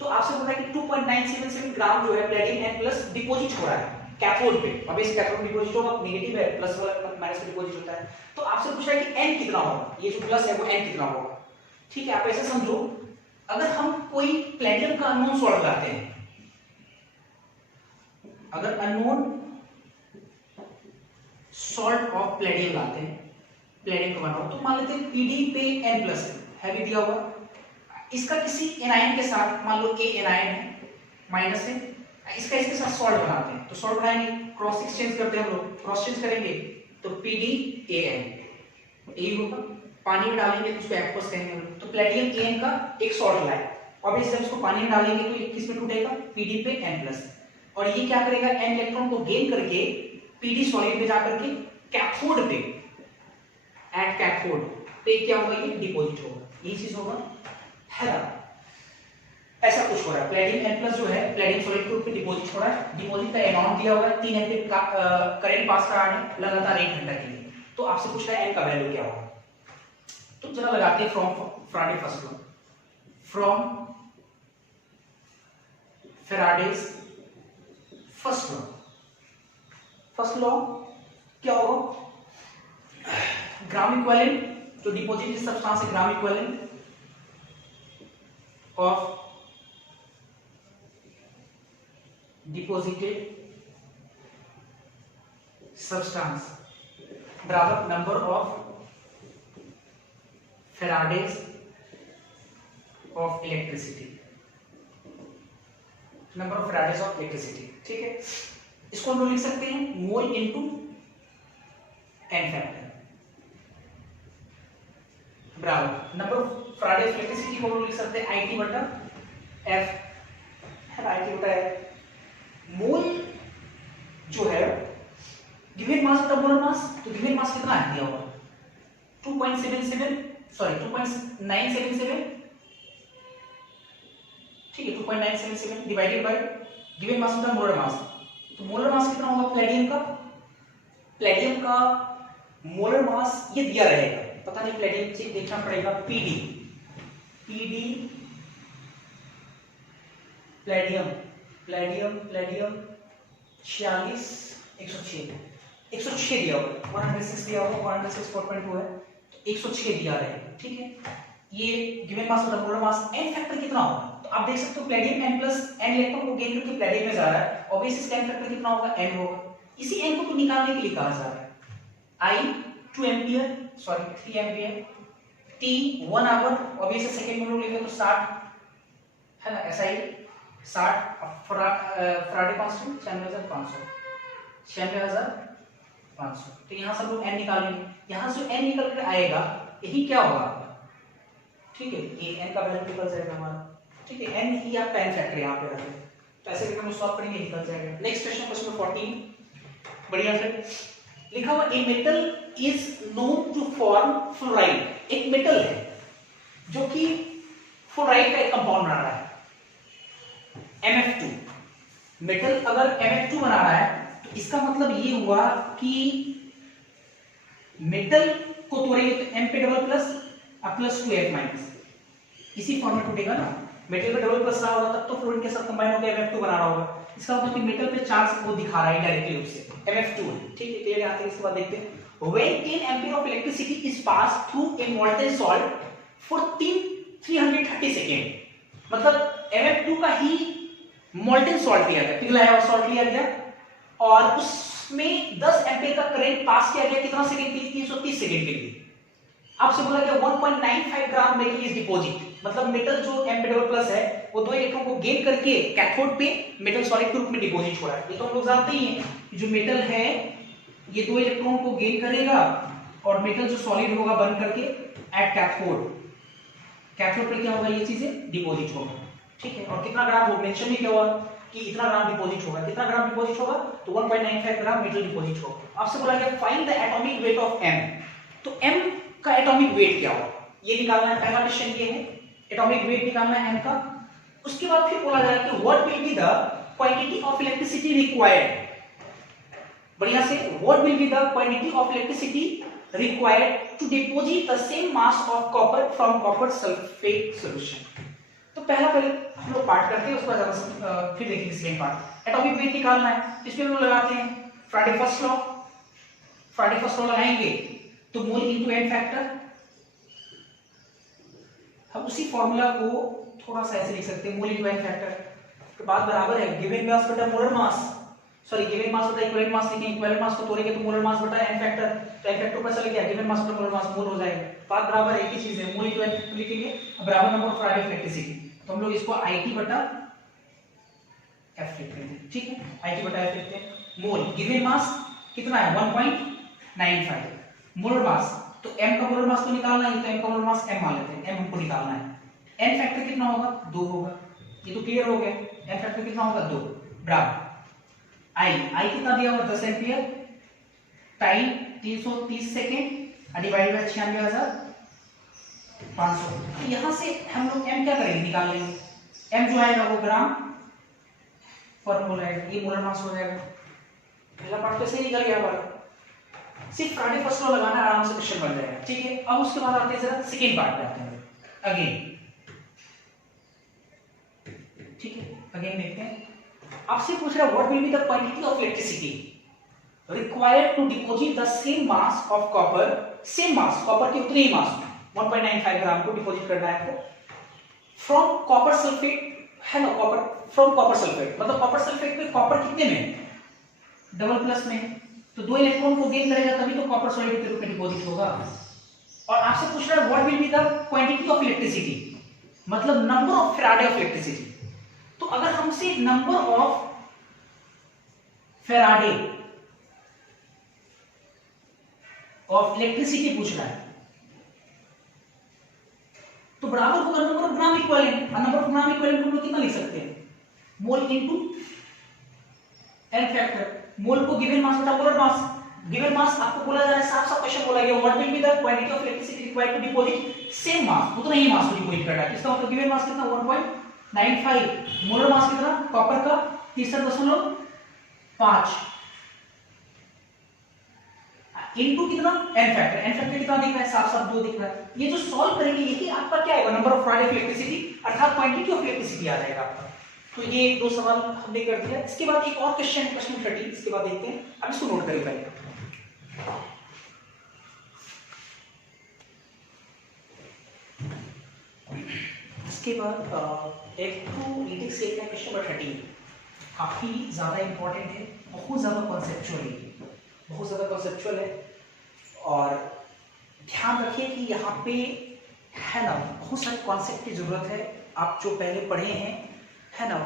तो आपसे बोल रहा है कि 2.977 ग्राम जो है प्लेडियम N+ डिपॉजिट हो रहा है, कैथोड पे, अब इस कैथोड डिपॉजिट होगा, नेगेटिव है, प्लस वाला माइनस में डिपॉजिट होता है। तो आपसे पूछा है कि n कितना होगा, ये जो प्लस है वो n कितना होगा। ठीक है, आप ऐसे समझो, अगर हम कोई प्लेटिनम का अननोन सॉल्ट लाते हैं, अगर अननोन सॉल्ट ऑफ प्लेटिनम लाते हैं, प्लेटिनम का बनाओ, तो मान लेते हैं Pd पे n प्लस है भी दिया हुआ, इसका किसी एनायन के साथ, मान लो A एनायन है, माइनस है, इसका इसके साथ सॉल्ट बनाते हैं, तो सॉल्ट बनाएंगे, क्रॉस एक्सचेंज करते हैं हम लोग, क्रॉस चेंज करेंगे तो PdAn यही होगा, पानी में डालेंगे तो उसको एक्वस कहेंगे, तो प्लेटिनम An का एक सॉल्ट लाए, अब इस इसको पानी में डालेंगे तो ये किस में टूटेगा, Pd पे n+, और ये क्या करेगा, n इलेक्ट्रॉन को गेन करके Pd सॉलिड पे जाकर के कैथोड पे, एट कैथोड पे क्या होगा, ये डिपॉजिट होगा, यही चीज होगा, है ना। ऐसा कुछ हो रहा है, प्लेटिनम n+ जो है प्लेटिनम सॉलिड ग्रुप पे डिपॉजिट हो रहा है, डिपॉजिट का अमाउंट दिया हुआ है 3 एम्पीयर का करंट पास कराना है लगातार 1 घंटा के लिए, तो आपसे पूछ रहा है n का वैल्यू क्या होगा। तो जरा लगाते हैं from Faraday first law, from Faraday's first law, first law क्या होगा, ग्राम इक्विवेलेंट जो डिपॉजिटेड सब्सटेंस है, gram equivalent of deposited substance बराबर number of Faraday's of electricity, number of Faraday's of electricity. ठीक है, इसको हम लोग लिख सकते हैं मोल इनटू n फैक्टर बराबर नंबर ऑफ फैराडे इलेक्ट्रिसिटी को हम लिख सकते हैं IT बटा F, है ना, IT बटा F। मोल जो है गिवन मास बटा मोलर मास, तो गिवन मास कितना है दिया हुआ 2.77, सॉरी 2.977, ठीक है 2.977 डिवाइडेड बाय गिवन मास बटा मोलर मास, तो मोलर मास कितना होगा प्लेटिनम का, प्लेटिनम का मोलर मास ये दिया रहेगा, पता नहीं प्लेटिनम से देखना पड़ेगा, Pd प्लेटिनम प्लेटिनम प्लेटिनम 46 106 दिया हुआ, 106 दिया हुआ, 106.2 है, तो 106 दिया रहेगा। ठीक है, ये गिवन मास बटा मोलर मास, n फैक्टर कितना होगा, तो आप देख सकते हो platinum n plus n electron को गेन करके प्लेटिनम में जा रहा है, ऑब्वियसली इसका n फैक्टर कितना होगा, n होगा, इसी n को तो निकालने के लिए कहा जा रहा है, I 2 ampere, sorry 3 ampere, T 1 hour, obviously second में लोग लेंगे तो 60, है ना, ऐसा ही 60 फैराडे कांस्टेंट 96,500, तो यहां से हम लोग n निकालेंगे, यहां से n निकल कर आएगा, यही क्या होगा आपका, ठीक है, ये n का वैल्यू निकल जाएगा हमारा, ठीक है, n ही आपका n फैक्टर यहां पे रखें, तो ऐसे करके हम सॉल्व करेंगे, निकल जाएगा। नेक्स्ट क्वेश्चन, क्वेश्चन 14, बढ़िया से लिखा हुआ, a metal is known to form fluoride, एक मेटल है जो कि फ्लोराइड का एक कंपाउंड बना रहा है, MF2, मेटल अगर MF2 बना रहा है तो इसका मतलब ये हुआ कि मेटल को तोड़ेंगे तो M पे double plus plus 2F minus, इसी फॉर्म में टूटेगा ना, मेटल पे डबल प्लस रहा होगा तब तो फ्लोरीन के साथ कंबाइन होकर MF2 बना रहा होगा, इसका मतलब कि मेटल पे चार्ज वो दिखा रहा है डायरेक्टली रूप से MF2, ठीक है, क्लियर आते हैं। इसके बाद देखते हैं, when 10 ampere of electricity is passed through a molten salt for 330 second, मतलब MF2 का ही मोल्टेन सॉल्ट लिया गया, पिघलाया हुआ सॉल्ट लिया गया और उसमें 10 एम्पीयर का करंट पास किया गया, कितना सेकंड के लिए, 330 सेकंड के लिए। आपसे बोला गया 1.95 ग्राम मेटल इज डिपॉजिट, मतलब मेटल जो M प्लस है वो 2 इलेक्ट्रॉन को गेन करके कैथोड पे मेटल सॉलिड के रूप में डिपॉजिट हो रहा है। ये तो हम लोग जानते ही हैं कि जो मेटल है ये 2 इलेक्ट्रॉन को गेन करेगा और मेटल जो सॉलिड होगा बन करके एट कैथोड, कैथोड पे क्या होगा, ये चीजें डिपॉजिट होगा, ठीक है। और कितना ग्राम हो मेंशन नहीं किया हुआ कि इतना ग्राम डिपॉजिट होगा, कितना ग्राम डिपॉजिट होगा, तो 1.95 ग्राम मेटल डिपॉजिट होगा। आपसे बोला गया find the atomic weight of M, तो M का एटॉमिक वेट क्या होगा ये निकालना है, पहला क्वेश्चन ये है, एटॉमिक वेट निकालना है M का। उसके बाद फिर बोला जाएगा कि what will be the quantity of electricity required, बढ़िया से, what will be the quantity of electricity required to deposit the same mass of copper from copper sulphate solution. तो पहला पहले हम लोग पार्ट करते हैं, उसके बाद फिर देखेंगे सेकेंड पार्ट। एटॉमिक वेट निकालना है, इसमें हम लोग लगाते हैं फ्राडे फर्स्ट लॉ। फ्राडे फर्स्ट लॉ लगाएंगे तो मोल इनटू एन फैक्टर, हम उसी फॉर्मूला को थोड़ा सा ऐसे लिख सकते हैं, मोल इनटू एन फैक्टर के बाद बराबर है गिवन मास बटा molar mass, sorry given mass बटा इक्विवेलेंट मास, लिखेंगे इक्विवेलेंट मास को तोड़ेंगे तो मोलर मास बटा एन फैक्टर, तो एन फैक्टर ऊपर चले गया, गिवन मास बटा मोलर मास मोल हो जाएगा। बात बराबर एक ही चीज है, मोल इनटू एन फैक्टर लिखेंगे, बराबर नंबर ऑफ फ्राडे इलेक्ट्रिसिटी, तो हम लोग इसको IT बटा F लिख लेते हैं, ठीक है, IT बटा F लिखते हैं। मोल गिवन मास कितना है 1.95, मोलर मास तो m का मोलर मास तो निकालना है, तो m का मोलर मास m मान लेते हैं, m हमको निकालना है। n फैक्टर कितना होगा 2 होगा, ये तो क्लियर हो गया, n फैक्टर कितना होगा 2 बराबर I कितना दिया हुआ 10 ampere, time 330 second divide by 96,500। तो यहां से हम लोग m क्या करेंगे निकाल लेंगे, m जो आएगा वो ग्राम पर मोल आएगा, ये मोलर मास हो जाएगा। पहला पार्ट तो सही निकल गया हमारा, सिर्फ फ्राडे फर्स्ट लॉ लगाना आराम से क्वेश्चन बन जाएगा, ठीक है। अब उसके बाद आते हैं जरा सेकंड पार्ट पे आते हैं अगेन, ठीक है, अगेन देखते हैं। आपसे पूछ रहा है what will be the quantity of electricity required to deposit the same mass of copper, same mass copper के उतने ही मास 1.95 ग्राम को डिपॉजिट करना है आपको फ्रॉम कॉपर सल्फेट, है ना, कॉपर फ्रॉम कॉपर सल्फेट, मतलब कॉपर सल्फेट में कॉपर कितने में डबल प्लस में, तो 2 इलेक्ट्रॉन को गेन करेगा तभी तो कॉपर सॉलिड के रूप में डिपॉजिट होगा। और आपसे पूछ रहा है what will be the quantity of electricity, मतलब number of Faraday of electricity. तो अगर हमसे number of Faraday of electricity पूछ रहा है तो बराबर होगा नंबर ऑफ ग्राम इक्विवेलेंट, और नंबर ऑफ ग्राम इक्विवेलेंट हम लोग कितना लिख सकते हैं mole into n factor, mole को गिवन मास बटा मोलर मास, गिवन मास आपको बोला जा रहा है, साफ साफ क्वेश्चन बोला गया what will be the quantity of electricity required to deposit same mass, उतना ही मास को डिपॉजिट करना है। इसका मतलब गिवन मास कितना 1.95, मोलर मास कितना कॉपर का 63.5 इनटू कितना एन फैक्टर, एन फैक्टर कितना दिख रहा है साफ साफ 2 दिख रहा है। ये जो सॉल्व करेंगे यही आपका क्या आएगा number of Faraday of electricity, अर्थात क्वांटिटी ऑफ इलेक्ट्रिसिटी आ जाएगा आपका। तो ये 2 सवाल हमने कर दिया। इसके बाद एक और क्वेश्चन, क्वेश्चन 30, इसके बाद देखते हैं, अब इसको नोट करिए पहले। इसके बाद इलेक्ट्रोलिटिक्स के क्वेश्चन नंबर 30 काफी ज्यादा इंपॉर्टेंट है, बहुत ज्यादा कॉन्सेप्चुअल है, बहुत ज्यादा कॉन्सेप्चुअल है, और ध्यान रखिए कि यहाँ पे है ना बहुत सारे कॉन्सेप्ट की जरूरत है, आप जो पहले पढ़े हैं है ना,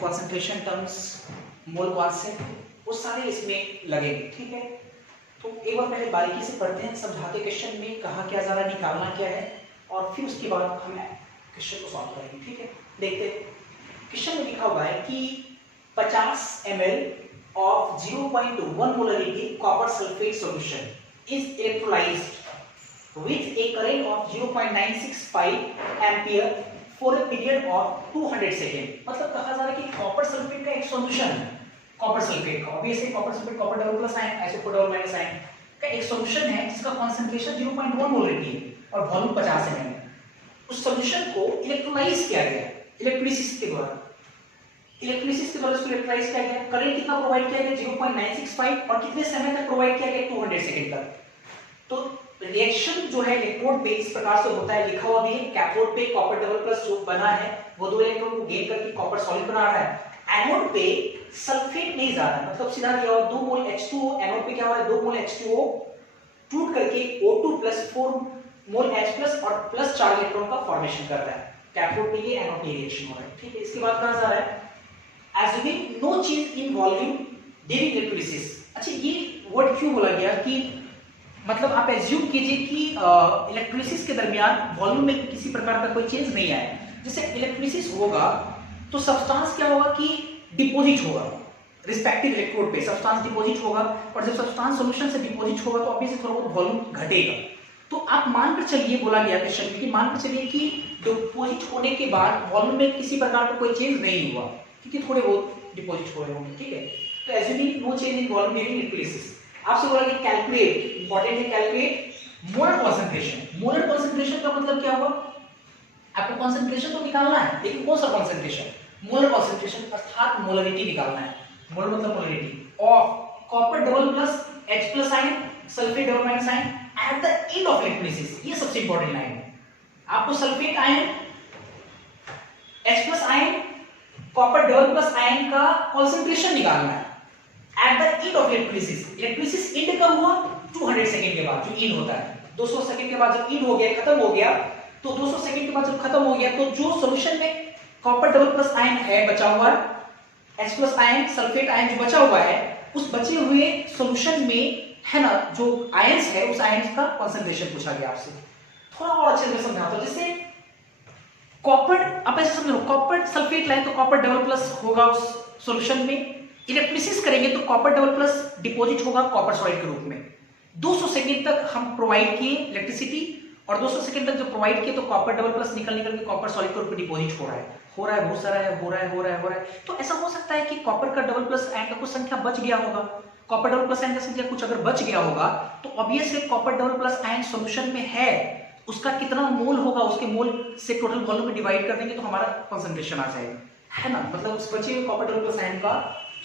कॉन्सेंट्रेशन टर्म्स, मोल कॉन्सेप्ट, वो सारे इसमें लगेंगे, ठीक है। तो एक बार पहले बारीकी से पढ़ते हैं, समझाते क्वेश्चन में कहाँ क्या ज़्यादा निकालना क्या है, और फिर उसके बाद हम क्वेश्चन को सॉल्व करेंगे, ठीक है। देखते हैं क्वेश्चन में लिखा हुआ है कि 50 ml of 0.1 molarity copper sulfate solution is electrolyzed with a current of 0.965 ampere for a period of 200 second. मतलब कहा जा रहा है कि कॉपर सल्फेट का एक सॉल्यूशन है, कॉपर सल्फेट का obviously copper sulphate copper double plus ion isotope double minus ion का एक सॉल्यूशन है जिसका कंसंट्रेशन 0.1 मोलरिटी है और वॉल्यूम 50 ml है। उस सॉल्यूशन को इलेक्ट्रोलाइज किया गया इलेक्ट्रोलिसिस के द्वारा, इलेक्ट्रोलिसिस के द्वारा इसको इलेक्ट्रोलाइज किया गया। करंट कितना प्रोवाइड किया गया 0.965 और कितने समय तक प्रोवाइड किया गया 200 सेकंड तक। तो रिएक्शन जो है इलेक्ट्रोड पे इस प्रकार से होता है, लिखा हुआ भी है, कैथोड पे कॉपर डबल प्लस जो बना है वो 2 इलेक्ट्रॉन को गेन करके कॉपर सॉलिड बना रहा है। एनोड पे सल्फेट नहीं जा रहा है, मतलब सीधा दिया हुआ 2 मोल H2O, एनोड पे क्या हो रहा है 2 मोल H2O टूट करके O2 प्लस 4 मोल H प्लस और प्लस 4 इलेक्ट्रॉन का फॉर्मेशन कर रहा है। कैथोड पे ये एनोड पे रिएक्शन हो रहा है, ठीक है। इसके बाद कहां जा रहा है assuming no change in volume during electrolysis। अच्छा ये वर्ड क्यों बोला गया कि मतलब आप एज्यूम कीजिए कि इलेक्ट्रोलिसिस के दरमियान वॉल्यूम में किसी प्रकार का कोई चेंज नहीं आया। जैसे इलेक्ट्रोलिसिस होगा तो सब्सटेंस क्या होगा कि डिपॉजिट होगा रिस्पेक्टिव इलेक्ट्रोड पे, सब्सटेंस डिपॉजिट होगा, और जब सब्सटेंस सॉल्यूशन से डिपॉजिट होगा तो ऑब्वियसली थोड़ा बहुत वॉल्यूम घटेगा। तो आप मानकर चलिए, बोला गया क्वेश्चन में कि मानकर चलिए कि डिपॉजिट होने के बाद वॉल्यूम में किसी प्रकार का कोई चेंज नहीं हुआ क्योंकि थोड़े बहुत डिपॉजिट हो रहे होंगे, ठीक है। तो assuming no change in volume during electrolysis, आपसे बोला कि कैलकुलेट, इंपॉर्टेंट है calculate molar concentration. Molar concentration का मतलब क्या हुआ आपको कॉन्सेंट्रेशन तो निकालना है, लेकिन कौन सा कॉन्सेंट्रेशन? मोलर कॉन्सेंट्रेशन अर्थात मोलरिटी निकालना है। मोलर मतलब molarity of copper double plus H plus ion, sulphate double minus ion at the end of electrolysis. ये सबसे इंपॉर्टेंट लाइन है। आपको sulphate ion, H plus ion, copper double plus ion का concentration निकालना है at the end of electrolysis. Electrolysis and कब हुआ? 200 second के बाद, जो एंड होता है 200 सेकंड के बाद, जब एंड हो गया, खत्म हो गया, तो 200 सेकंड के बाद जब खत्म हो गया, तो जो सॉल्यूशन में कॉपर डबल प्लस आयन है बचा हुआ, H plus ion, sulphate ion जो बचा हुआ है, उस बचे हुए सॉल्यूशन में है ना जो आयंस है, उस आयंस का कंसंट्रेशन पूछा गया आपसे। थोड़ा और अच्छे से समझाता हूं। जैसे कॉपर, आप ऐसे समझो, कॉपर सल्फेट लाए तो कॉपर डबल प्लस होगा उस सॉल्यूशन में, इलेक्ट्रोलिसिस करेंगे तो कॉपर डबल प्लस डिपॉजिट होगा कॉपर सॉलिड के रूप में। 200 सेकंड तक हम प्रोवाइड किए इलेक्ट्रिसिटी, और 200 सेकंड तक जब प्रोवाइड किए तो कॉपर डबल प्लस निकल के कॉपर सॉलिड के रूप में डिपॉजिट हो रहा है, बहुत सारा है, हो रहा है। तो ऐसा हो सकता है कि कॉपर का डबल प्लस आयन का कुछ संख्या बच गया होगा, कॉपर डबल प्लस आयन का संख्या कुछ अगर बच गया होगा, तो ऑब्वियस है copper double plus ion solution में है, उसका कितना मोल होगा, उसके मोल से टोटल वॉल्यूम में डिवाइड कर देंगे तो हमारा कंसंट्रेशन आ जाएगा, है ना। मतलब उस बचे हुए कॉपर डबल प्लस आयन का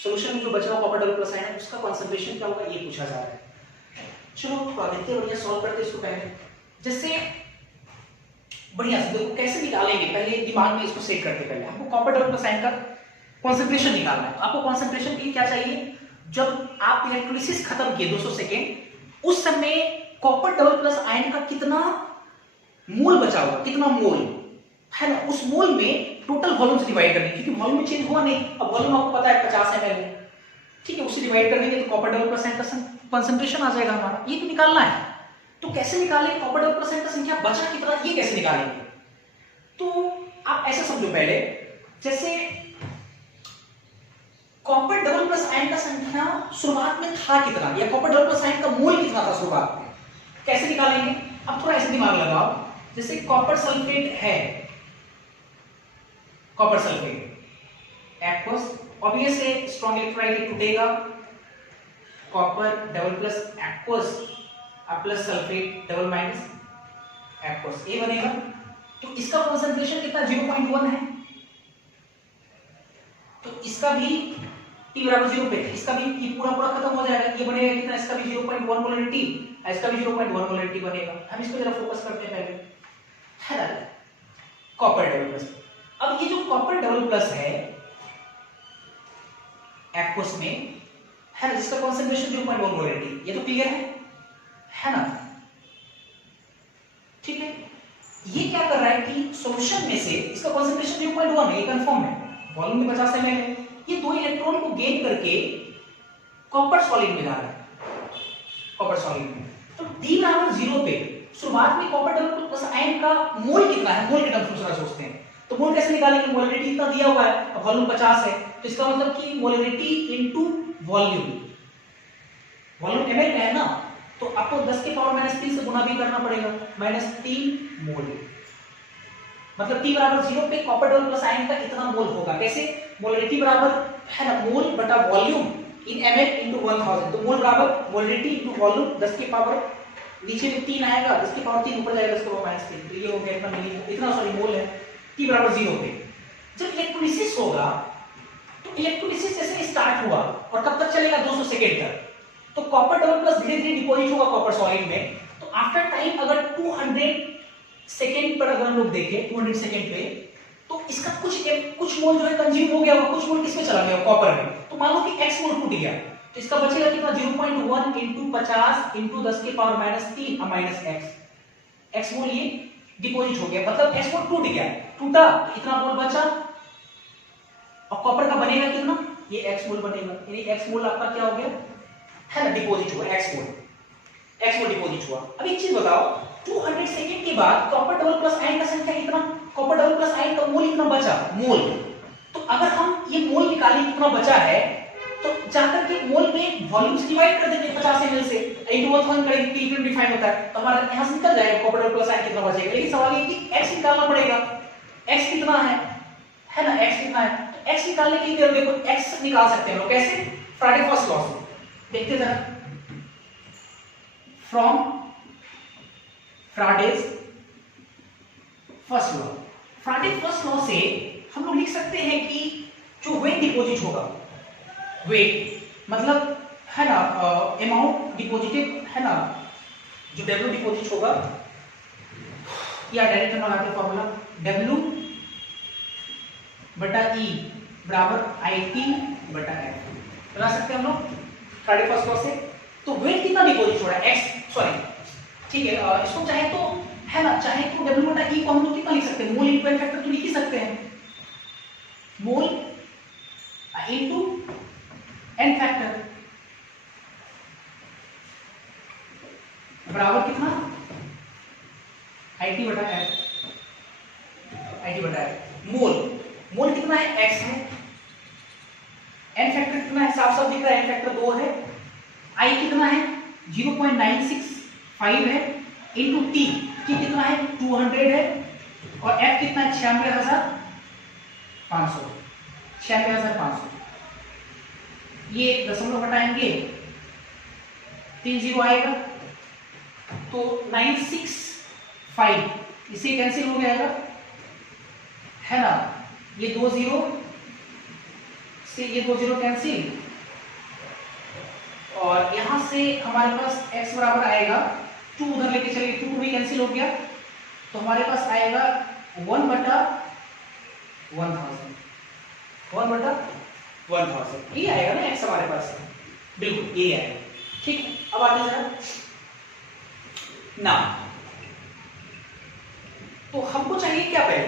सॉल्यूशन में जो बचा हुआ कॉपर डबल प्लस आयन है, उसका कंसंट्रेशन क्या होगा, ये पूछा जा रहा है। चलो थोड़ा देखते हैं, बढ़िया सॉल्व करते हैं इसको। पहले जैसे बढ़िया से देखो कैसे निकालेंगे, पहले दिमाग में इसको सेट करते। पहले आपको कॉपर डबल प्लस आयन का कंसंट्रेशन निकालना है। तो आपको कंसंट्रेशन के लिए क्या चाहिए? जब आप इलेक्ट्रोलिसिस खत्म किए 200 सेकेंड, उस समय कॉपर डबल प्लस आयन का कितना मोल बचा हुआ, कितना मोल है ना, उस मोल में टोटल वॉल्यूम से डिवाइड करनी, क्योंकि वॉल्यूम में चेंज हुआ नहीं। अब वॉल्यूम आपको पता है 50 ml, ठीक है, उससे डिवाइड कर देंगे तो कॉपर डबल प्लस आयन का कंसंट्रेशन आ जाएगा हमारा। ये तो निकालना है। तो कैसे निकालें कॉपर डबल प्लस आयन का संख्या बचा कितना, ये कैसे निकालेंगे? तो आप ऐसे समझो, पहले जैसे कॉपर डबल प्लस आयन का संख्या शुरुआत में था कितना, या कॉपर डबल प्लस आयन का मोल कितना था शुरुआत में, कैसे निकालेंगे? अब थोड़ा ऐसे दिमाग लगाओ। जैसे कॉपर सल्फेट है, कॉपर सल्फेट एक्वस, ऑब्वियस है स्ट्रॉन्ग इलेक्ट्रोलाइट टूटेगा, copper double plus aqueous plus sulphate double minus aqueous, ये बनेगा। तो इसका कंसंट्रेशन कितना, 0.1 है, तो इसका भी t बराबर 0 पे, इसका भी ये पूरा खत्म हो जाएगा, ये बनेगा कितना, इसका भी 0.1 मोलरिटी, इसका भी 0.1 मोलरिटी बनेगा। हम इसको जरा फोकस करते हैं पहले, है ना, कॉपर डबल प्लस। अब ये जो कॉपर डबल प्लस है एक्वस में, है ना, जिसका कंसंट्रेशन 0.1 मोलरिटी, ये तो क्लियर है ना, ठीक है। ये क्या कर रहा है कि सॉल्यूशन में से इसका कंसंट्रेशन 0.1 है, ये कंफर्म है, वॉल्यूम में 50 ml है, ये 2 इलेक्ट्रॉन को गेन करके कॉपर सॉलिड में जा रहा है, कॉपर सॉलिड में। तो d बराबर 0 पे शुरुआत में कॉपर डबल प्लस आयन का मोल कितना है, मोल के टर्म्स में सोचते हैं। तो मोल कैसे निकालेंगे? मोलरिटी इतना दिया हुआ है, अब वॉल्यूम 50 है, तो इसका मतलब कि molarity into volume, volume ml में है ना, तो आपको 10 के पावर -3 से गुना भी करना पड़ेगा, -3 मोल। मतलब t बराबर 0 पे कॉपर डबल प्लस आयन का इतना मोल होगा। कैसे? मोलरिटी बराबर है ना मोल बटा वॉल्यूम इन ml इनटू 1000। तो मोल बराबर मोलरिटी इनटू वॉल्यूम, 10 के पावर नीचे में 3 आएगा, 10 के पावर 3 ऊपर जाएगा, 10 के पावर -3, तो ये हो गया इतना मिली, इतना सॉरी मोल है t बराबर 0 पे। जब इलेक्ट्रोलिसिस होगा तो इलेक्ट्रोलिसिस जैसे स्टार्ट हुआ और कब तक चलेगा, 200 सेकंड तक, तो कॉपर डबल प्लस धीरे धीरे डिपॉजिट होगा कॉपर सॉलिड में। तो आफ्टर टाइम अगर 200 सेकंड पर अगर हम लोग देखें 200 सेकंड पे, तो इसका कुछ मोल जो है कंज्यूम हो गया होगा, कुछ मोल किसमें चला गया, कॉपर में। तो मान लो कि x मोल टूट गया, तो इसका बचेगा कितना, 0.1 × 50 × 10 के पावर -3 माइनस x मोल ये डिपॉजिट हो गया, मतलब x मोल टूट गया, टूटा तो इतना मोल बचा, और कॉपर का बनेगा कितना, ये x मोल बनेगा, यानी x मोल आपका क्या हो गया, है ना, डिपॉजिट हुआ, x मोल डिपॉजिट हुआ। अब एक चीज बताओ, 200 सेकंड के बाद कॉपर डबल प्लस आयन का संख्या कितना, कॉपर डबल प्लस आयन का मोल इतना बचा, मोल। तो अगर हम ये मोल निकालें कितना बचा है, तो जाकर के मोल में वॉल्यूम से डिवाइड कर देंगे 50 ml से, इनटू 1000 करेंगे, इक्विलिब्रियम डिफाइन होता है, तो हमारा यहां से निकल जाएगा कॉपर डबल प्लस आयन कितना बचेगा। लेकिन सवाल ये कि x निकालना पड़ेगा, x कितना है ना, x कितना है, तो x निकालने के लिए देखो x निकाल सकते हैं लोग, कैसे, फ्राडे फर्स्ट लॉ से देखते जरा, from Faraday's first law. Faraday first law से हम लोग लिख सकते हैं कि जो वेट डिपॉजिट होगा, वेट मतलब है ना अमाउंट डिपॉजिटेड है ना, जो W डिपॉजिट होगा, या डायरेक्ट लगाते फॉर्मूला W बटा E बराबर IT बटा F लगा सकते हैं हम लोग फैराडे फर्स्ट लॉ से। तो वेट कितना डिपॉजिट हो रहा है, x सॉरी ठीक है, इसको चाहे तो है ना, चाहे तो W बटा E को हम लोग कितना लिख सकते हैं, मोल इनटू एन फैक्टर तो लिख ही सकते हैं, मोल इनटू एन फैक्टर बराबर कितना IT बटा F, IT बटा F। मोल कितना है, x है, एन फैक्टर कितना है, साफ साफ दिख रहा है, एन फैक्टर 2 है, I कितना है 0.965 है, इनटू T कितना है 200 है, और F कितना है 96,500, 96,500। ये दशमलव हटाएंगे 3 0 आएगा, तो 965 इसे कैंसिल हो जाएगा है ना, ये 2 0 से ये 2 0 कैंसिल, और यहां से हमारे पास x बराबर आएगा 2, उधर लेके चलिए 2 भी कैंसिल हो गया, तो हमारे पास आएगा 1 बटा 1000, 1 बटा 1000 ये आएगा ना x हमारे पास, बिल्कुल ये आएगा। ठीक है, अब आगे जरा ना, तो हमको चाहिए क्या, पहले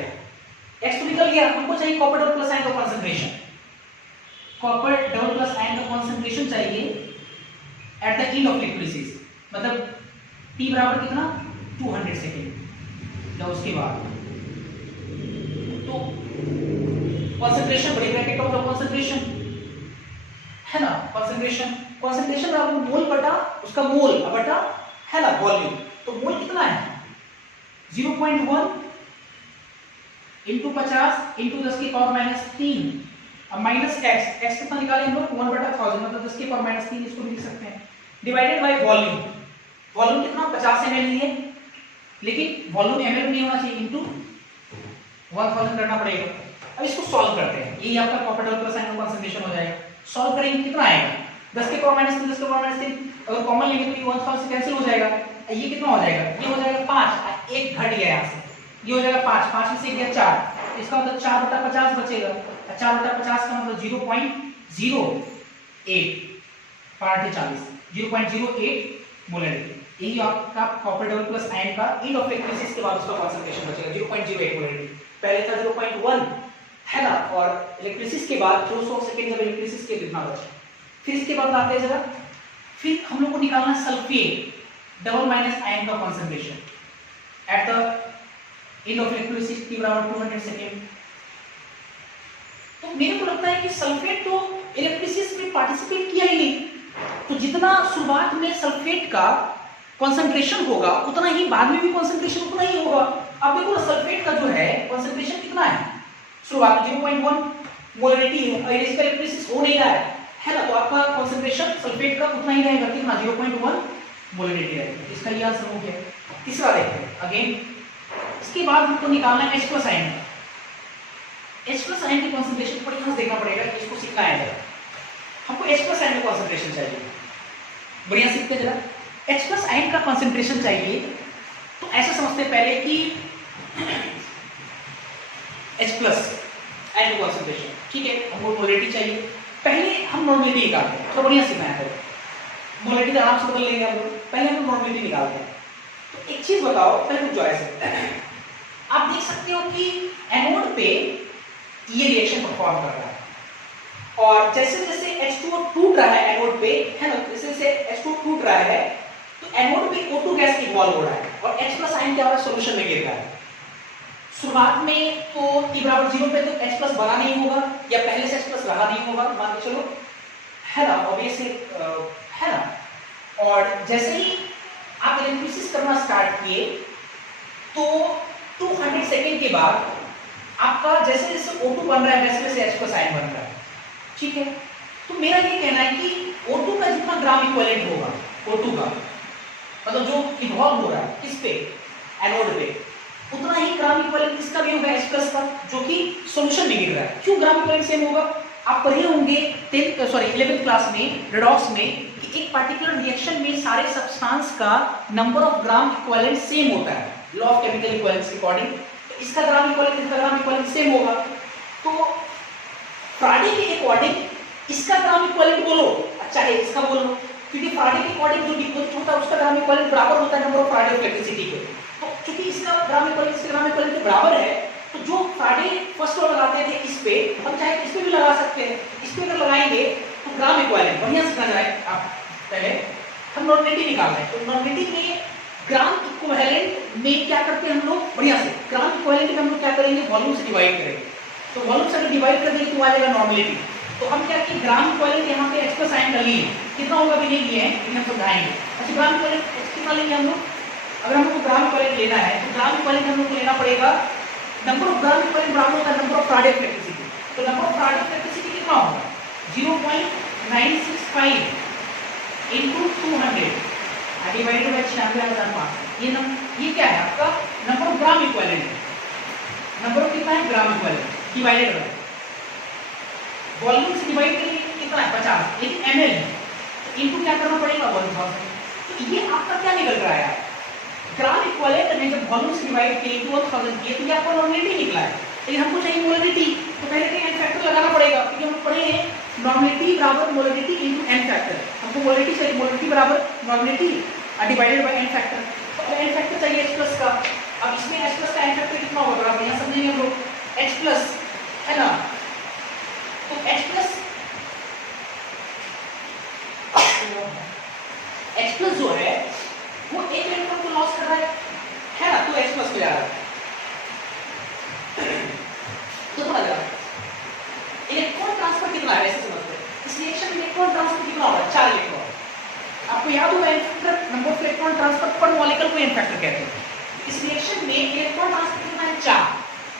x तो निकल गया, हमको चाहिए कॉपर डबल प्लस आयन का concentration, copper double plus ion का कंसंट्रेशन चाहिए at the end of electrolysis, मतलब T बराबर कितना 200 सेकेंड, या उसके बाद तो कंसंट्रेशन बड़े ब्रैकेट का मतलब कंसंट्रेशन है ना, कंसंट्रेशन बराबर मोल बटा उसका मोल बटा है ना वॉल्यूम, तो मोल कितना है 0.1 इंटू 50 इंटू 10 की पावर माइनस 3, अब माइनस x कितना निकालें हम लोग 1 बटा 1000 मतलब 10 की पावर माइनस 3, इसको भी लिख सकते हैं, डिवाइडेड बाय वॉल्यूम, वॉल्यूम कितना 50 ml है, लेकिन वॉल्यूम ml में नहीं होना चाहिए, इंटू 1000 करना पड़ेगा। अब इसको सॉल्व करते हैं, यही आपका कॉपर डबल प्लस आयन का कंसंट्रेशन हो जाएगा, सॉल्व करेंगे कितना आएगा 10 की पावर माइनस 3, 10 की पावर माइनस 3, अगर कॉमन लेंगे तो ये 1000 से कैंसिल हो जाएगा, ये कितना हो जाएगा, ये हो जाएगा 5, एक घट गया यहाँ से, ये हो जाएगा 5, 5 में से गया 4, इसका मतलब 4 बटा 50 बचेगा, 4 बटा 50 का मतलब 0.08 पार्ट 40 0.08 मोलरिटी, यही आपका कॉपर डबल प्लस आयन का एंड ऑफ इलेक्ट्रोलिसिस के बाद उसका कंसंट्रेशन बचेगा 0.08 मोलरिटी, पहले था 0.1 है ना, और इलेक्ट्रोलिसिस के बाद 200 सेकंड जब इलेक्ट्रोलिसिस के कितना बचा, फिर इसके बाद आते हैं जरा, फिर हम लोग को निकालना सल्फेट डबल माइनस आयन का concentration at the end of electrolysis T बराबर 200 सेकंड। तो मेरे को लगता है कि सल्फेट तो इलेक्ट्रोलिसिस में पार्टिसिपेट किया ही नहीं, तो जितना शुरुआत में सल्फेट का कंसंट्रेशन होगा उतना ही बाद में भी कंसंट्रेशन उतना ही होगा। अब देखो सल्फेट का जो है कंसंट्रेशन कितना है, शुरुआत में 0.1 मोलरिटी है और इसका इलेक्ट्रोलिसिस हो नहीं रहा है ना, तो आपका कंसंट्रेशन सल्फेट का उतना ही रहेगा, कितना 0.1 मोलरिटी रहेगा, इसका ये आंसर हो गया। तीसरा देखते हैं अगेन, इसके बाद हमको निकालना है H plus ion, H plus ion की कंसंट्रेशन पर यहाँ देखना पड़ेगा, इसको सीखना है जरा, हमको H प्लस आयन का कंसंट्रेशन चाहिए, बढ़िया सीखते जरा। H प्लस आयन का कंसंट्रेशन चाहिए तो ऐसे समझते हैं पहले कि H प्लस आयन का कंसंट्रेशन, ठीक है, हमको मोलरिटी चाहिए, पहले हम नॉर्मलिटी निकालते हैं, तो बढ़िया सीखना है, मोलरिटी आराम से बदल लेंगे हम लोग, पहले हम नॉर्मलिटी निकालते हैं। तो एक चीज बताओ, पहले रुक जाओ ऐसे, आप देख सकते हो कि एनोड पे ये रिएक्शन परफॉर्म कर रहा है, और जैसे जैसे H2O टूट रहा है एनोड पे है ना, जैसे जैसे H2O टूट रहा है तो एनोड पे O2 गैस इवॉल्व हो रहा है और H प्लस आयन क्या हो रहा है, सॉल्यूशन में गिर रहा है। शुरुआत में तो T बराबर 0 पे तो H प्लस बना नहीं होगा, या पहले से H प्लस रहा नहीं होगा, मान के चलो है ना, ऑब्वियसली है ना, और जैसे ही आप इलेक्ट्रोलिसिस करना स्टार्ट किए तो 200 सेकेंड के बाद आपका जैसे जैसे O2 बन रहा है वैसे वैसे H प्लस आयन बन रहा है, ठीक है। तो मेरा ये कहना है कि O2 का जितना ग्राम इक्विवेलेंट होगा, O2 का मतलब जो इवॉल्व हो रहा है किस पे, एनोड पे, उतना ही ग्राम इक्विवेलेंट इसका भी होगा H+ का, जो कि सॉल्यूशन में गिर रहा है। क्यों ग्राम इक्विवेलेंट सेम होगा? आप पढ़े होंगे 11th क्लास में रेडॉक्स में कि एक पार्टिकुलर रिएक्शन में सारे सब्सटेंस का number of gram equivalent same होता है, लॉ ऑफ केमिकल इक्विवेलेंस के अकॉर्डिंग। तो इसका ग्राम इक्विवेलेंट इसका ग्राम इक्विवेलेंट सेम होगा। तो फ्राडे के अकॉर्डिंग इसका ग्राम इक्विवेलेंट बोलो, अच्छा है इसका बोलो, क्योंकि फ्राडे के अकॉर्डिंग जो डिपोजिट होता है उसका ग्राम इक्विवेलेंट बराबर होता है number of Faraday of electricity के। तो क्योंकि इसका ग्राम इक्विवेलेंट इसके ग्राम इक्विवेलेंट के बराबर है, तो जो फ्राडे फर्स्ट लॉ लगाते थे इस पे, हम चाहे तो इस पे भी लगा सकते हैं। इस पे अगर लगाएंगे तो ग्राम इक्विवेलेंट बढ़िया से समझ आए आप। पहले हम नॉर्मेलिटी निकाल रहे हैं, तो नॉर्मेलिटी में ग्राम इक्विवेलेंट में क्या करते हैं हम लोग, बढ़िया से ग्राम इक्विवेलेंट में हम लोग क्या करेंगे, वॉल्यूम से डिवाइड करेंगे। तो वॉल्यूम से अगर डिवाइड कर देंगे तो आ जाएगा नॉर्मेलिटी। तो हम क्या कि ग्राम इक्विवेलेंट यहाँ पे H+ साइन कर लिए, कितना होगा भी नहीं लिए हैं, लेकिन हम समझाएंगे। अच्छा ग्राम इक्विवेलेंट कितना लेंगे हम लोग, अगर हम लोग को ग्राम इक्विवेलेंट लेना है तो ग्राम इक्विवेलेंट हम लोग को लेना पड़ेगा, नंबर ऑफ ग्राम इक्विवेलेंट बराबर होता है number of Faraday of electricity. तो number of Faraday of electricity कितना होगा, 0.965 into 200 डिवाइडेड बाय 96,500। ये क्या है आपका number of gram equivalent, number of कितना है gram equivalent divided by volume से डिवाइड करेंगे कितना है 50, लेकिन ml इनटू क्या करना पड़ेगा 1000। तो ये आपका क्या निकल रहा है, ग्राम इक्विवेलेंट में जब वॉल्यूम से डिवाइड किए तो 1000 किए तो ये आपका नॉर्मेलिटी निकला है। लेकिन हमको चाहिए मोलरिटी, तो पहले कहीं n फैक्टर लगाना पड़ेगा, क्योंकि हम पढ़े हैं नॉर्मेलिटी बराबर मोलरिटी इनटू n फैक्टर। हमको मोलरिटी चाहिए, मोलरिटी बराबर normality divided by n factor. तो n फैक्टर चाहिए H+ का। अब इसमें H+ का n फैक्टर कितना होगा, आप यहां समझेंगे हम लोग, H+ है ना। तो H+ जो है वो एक इलेक्ट्रॉन को लॉस कर रहा है ना, तो H+ हो जा रहा है। तो समझ रहा इलेक्ट्रॉन ट्रांसफर कितना है, ऐसे समझते हैं। इस रिएक्शन में इलेक्ट्रॉन ट्रांसफर कितना होगा, 4 इलेक्ट्रॉन। आपको याद होगा n factor number of electron transfer पर मॉलिक्यूल को n फैक्टर कहते हैं। इस रिएक्शन में इलेक्ट्रॉन ट्रांसफर कितना है, 4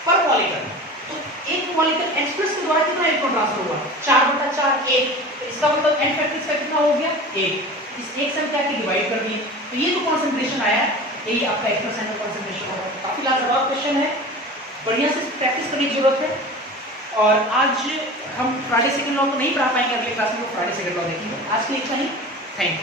पर मॉलिक्यूल। तो एक मॉलिक्यूल H+ के द्वारा कितना इलेक्ट्रॉन ट्रांसफर हुआ, 4/4 1। तो इसका मतलब n फैक्टर इसका कितना हो गया 1। इस एक से क्या डिवाइड कर दिए, तो ये जो कंसंट्रेशन आया यही आपका H+ का कंसंट्रेशन होगा। काफी लाजवाब क्वेश्चन है, बढ़िया से प्रैक्टिस करने की जरूरत है। और आज हम फ्राडे सेकंड लॉ को नहीं पढ़ा पाएंगे, अगले क्लास में फ्राडे सेकंड लॉ देखेंगे। आज की इच्छा नहीं, थैंक यू।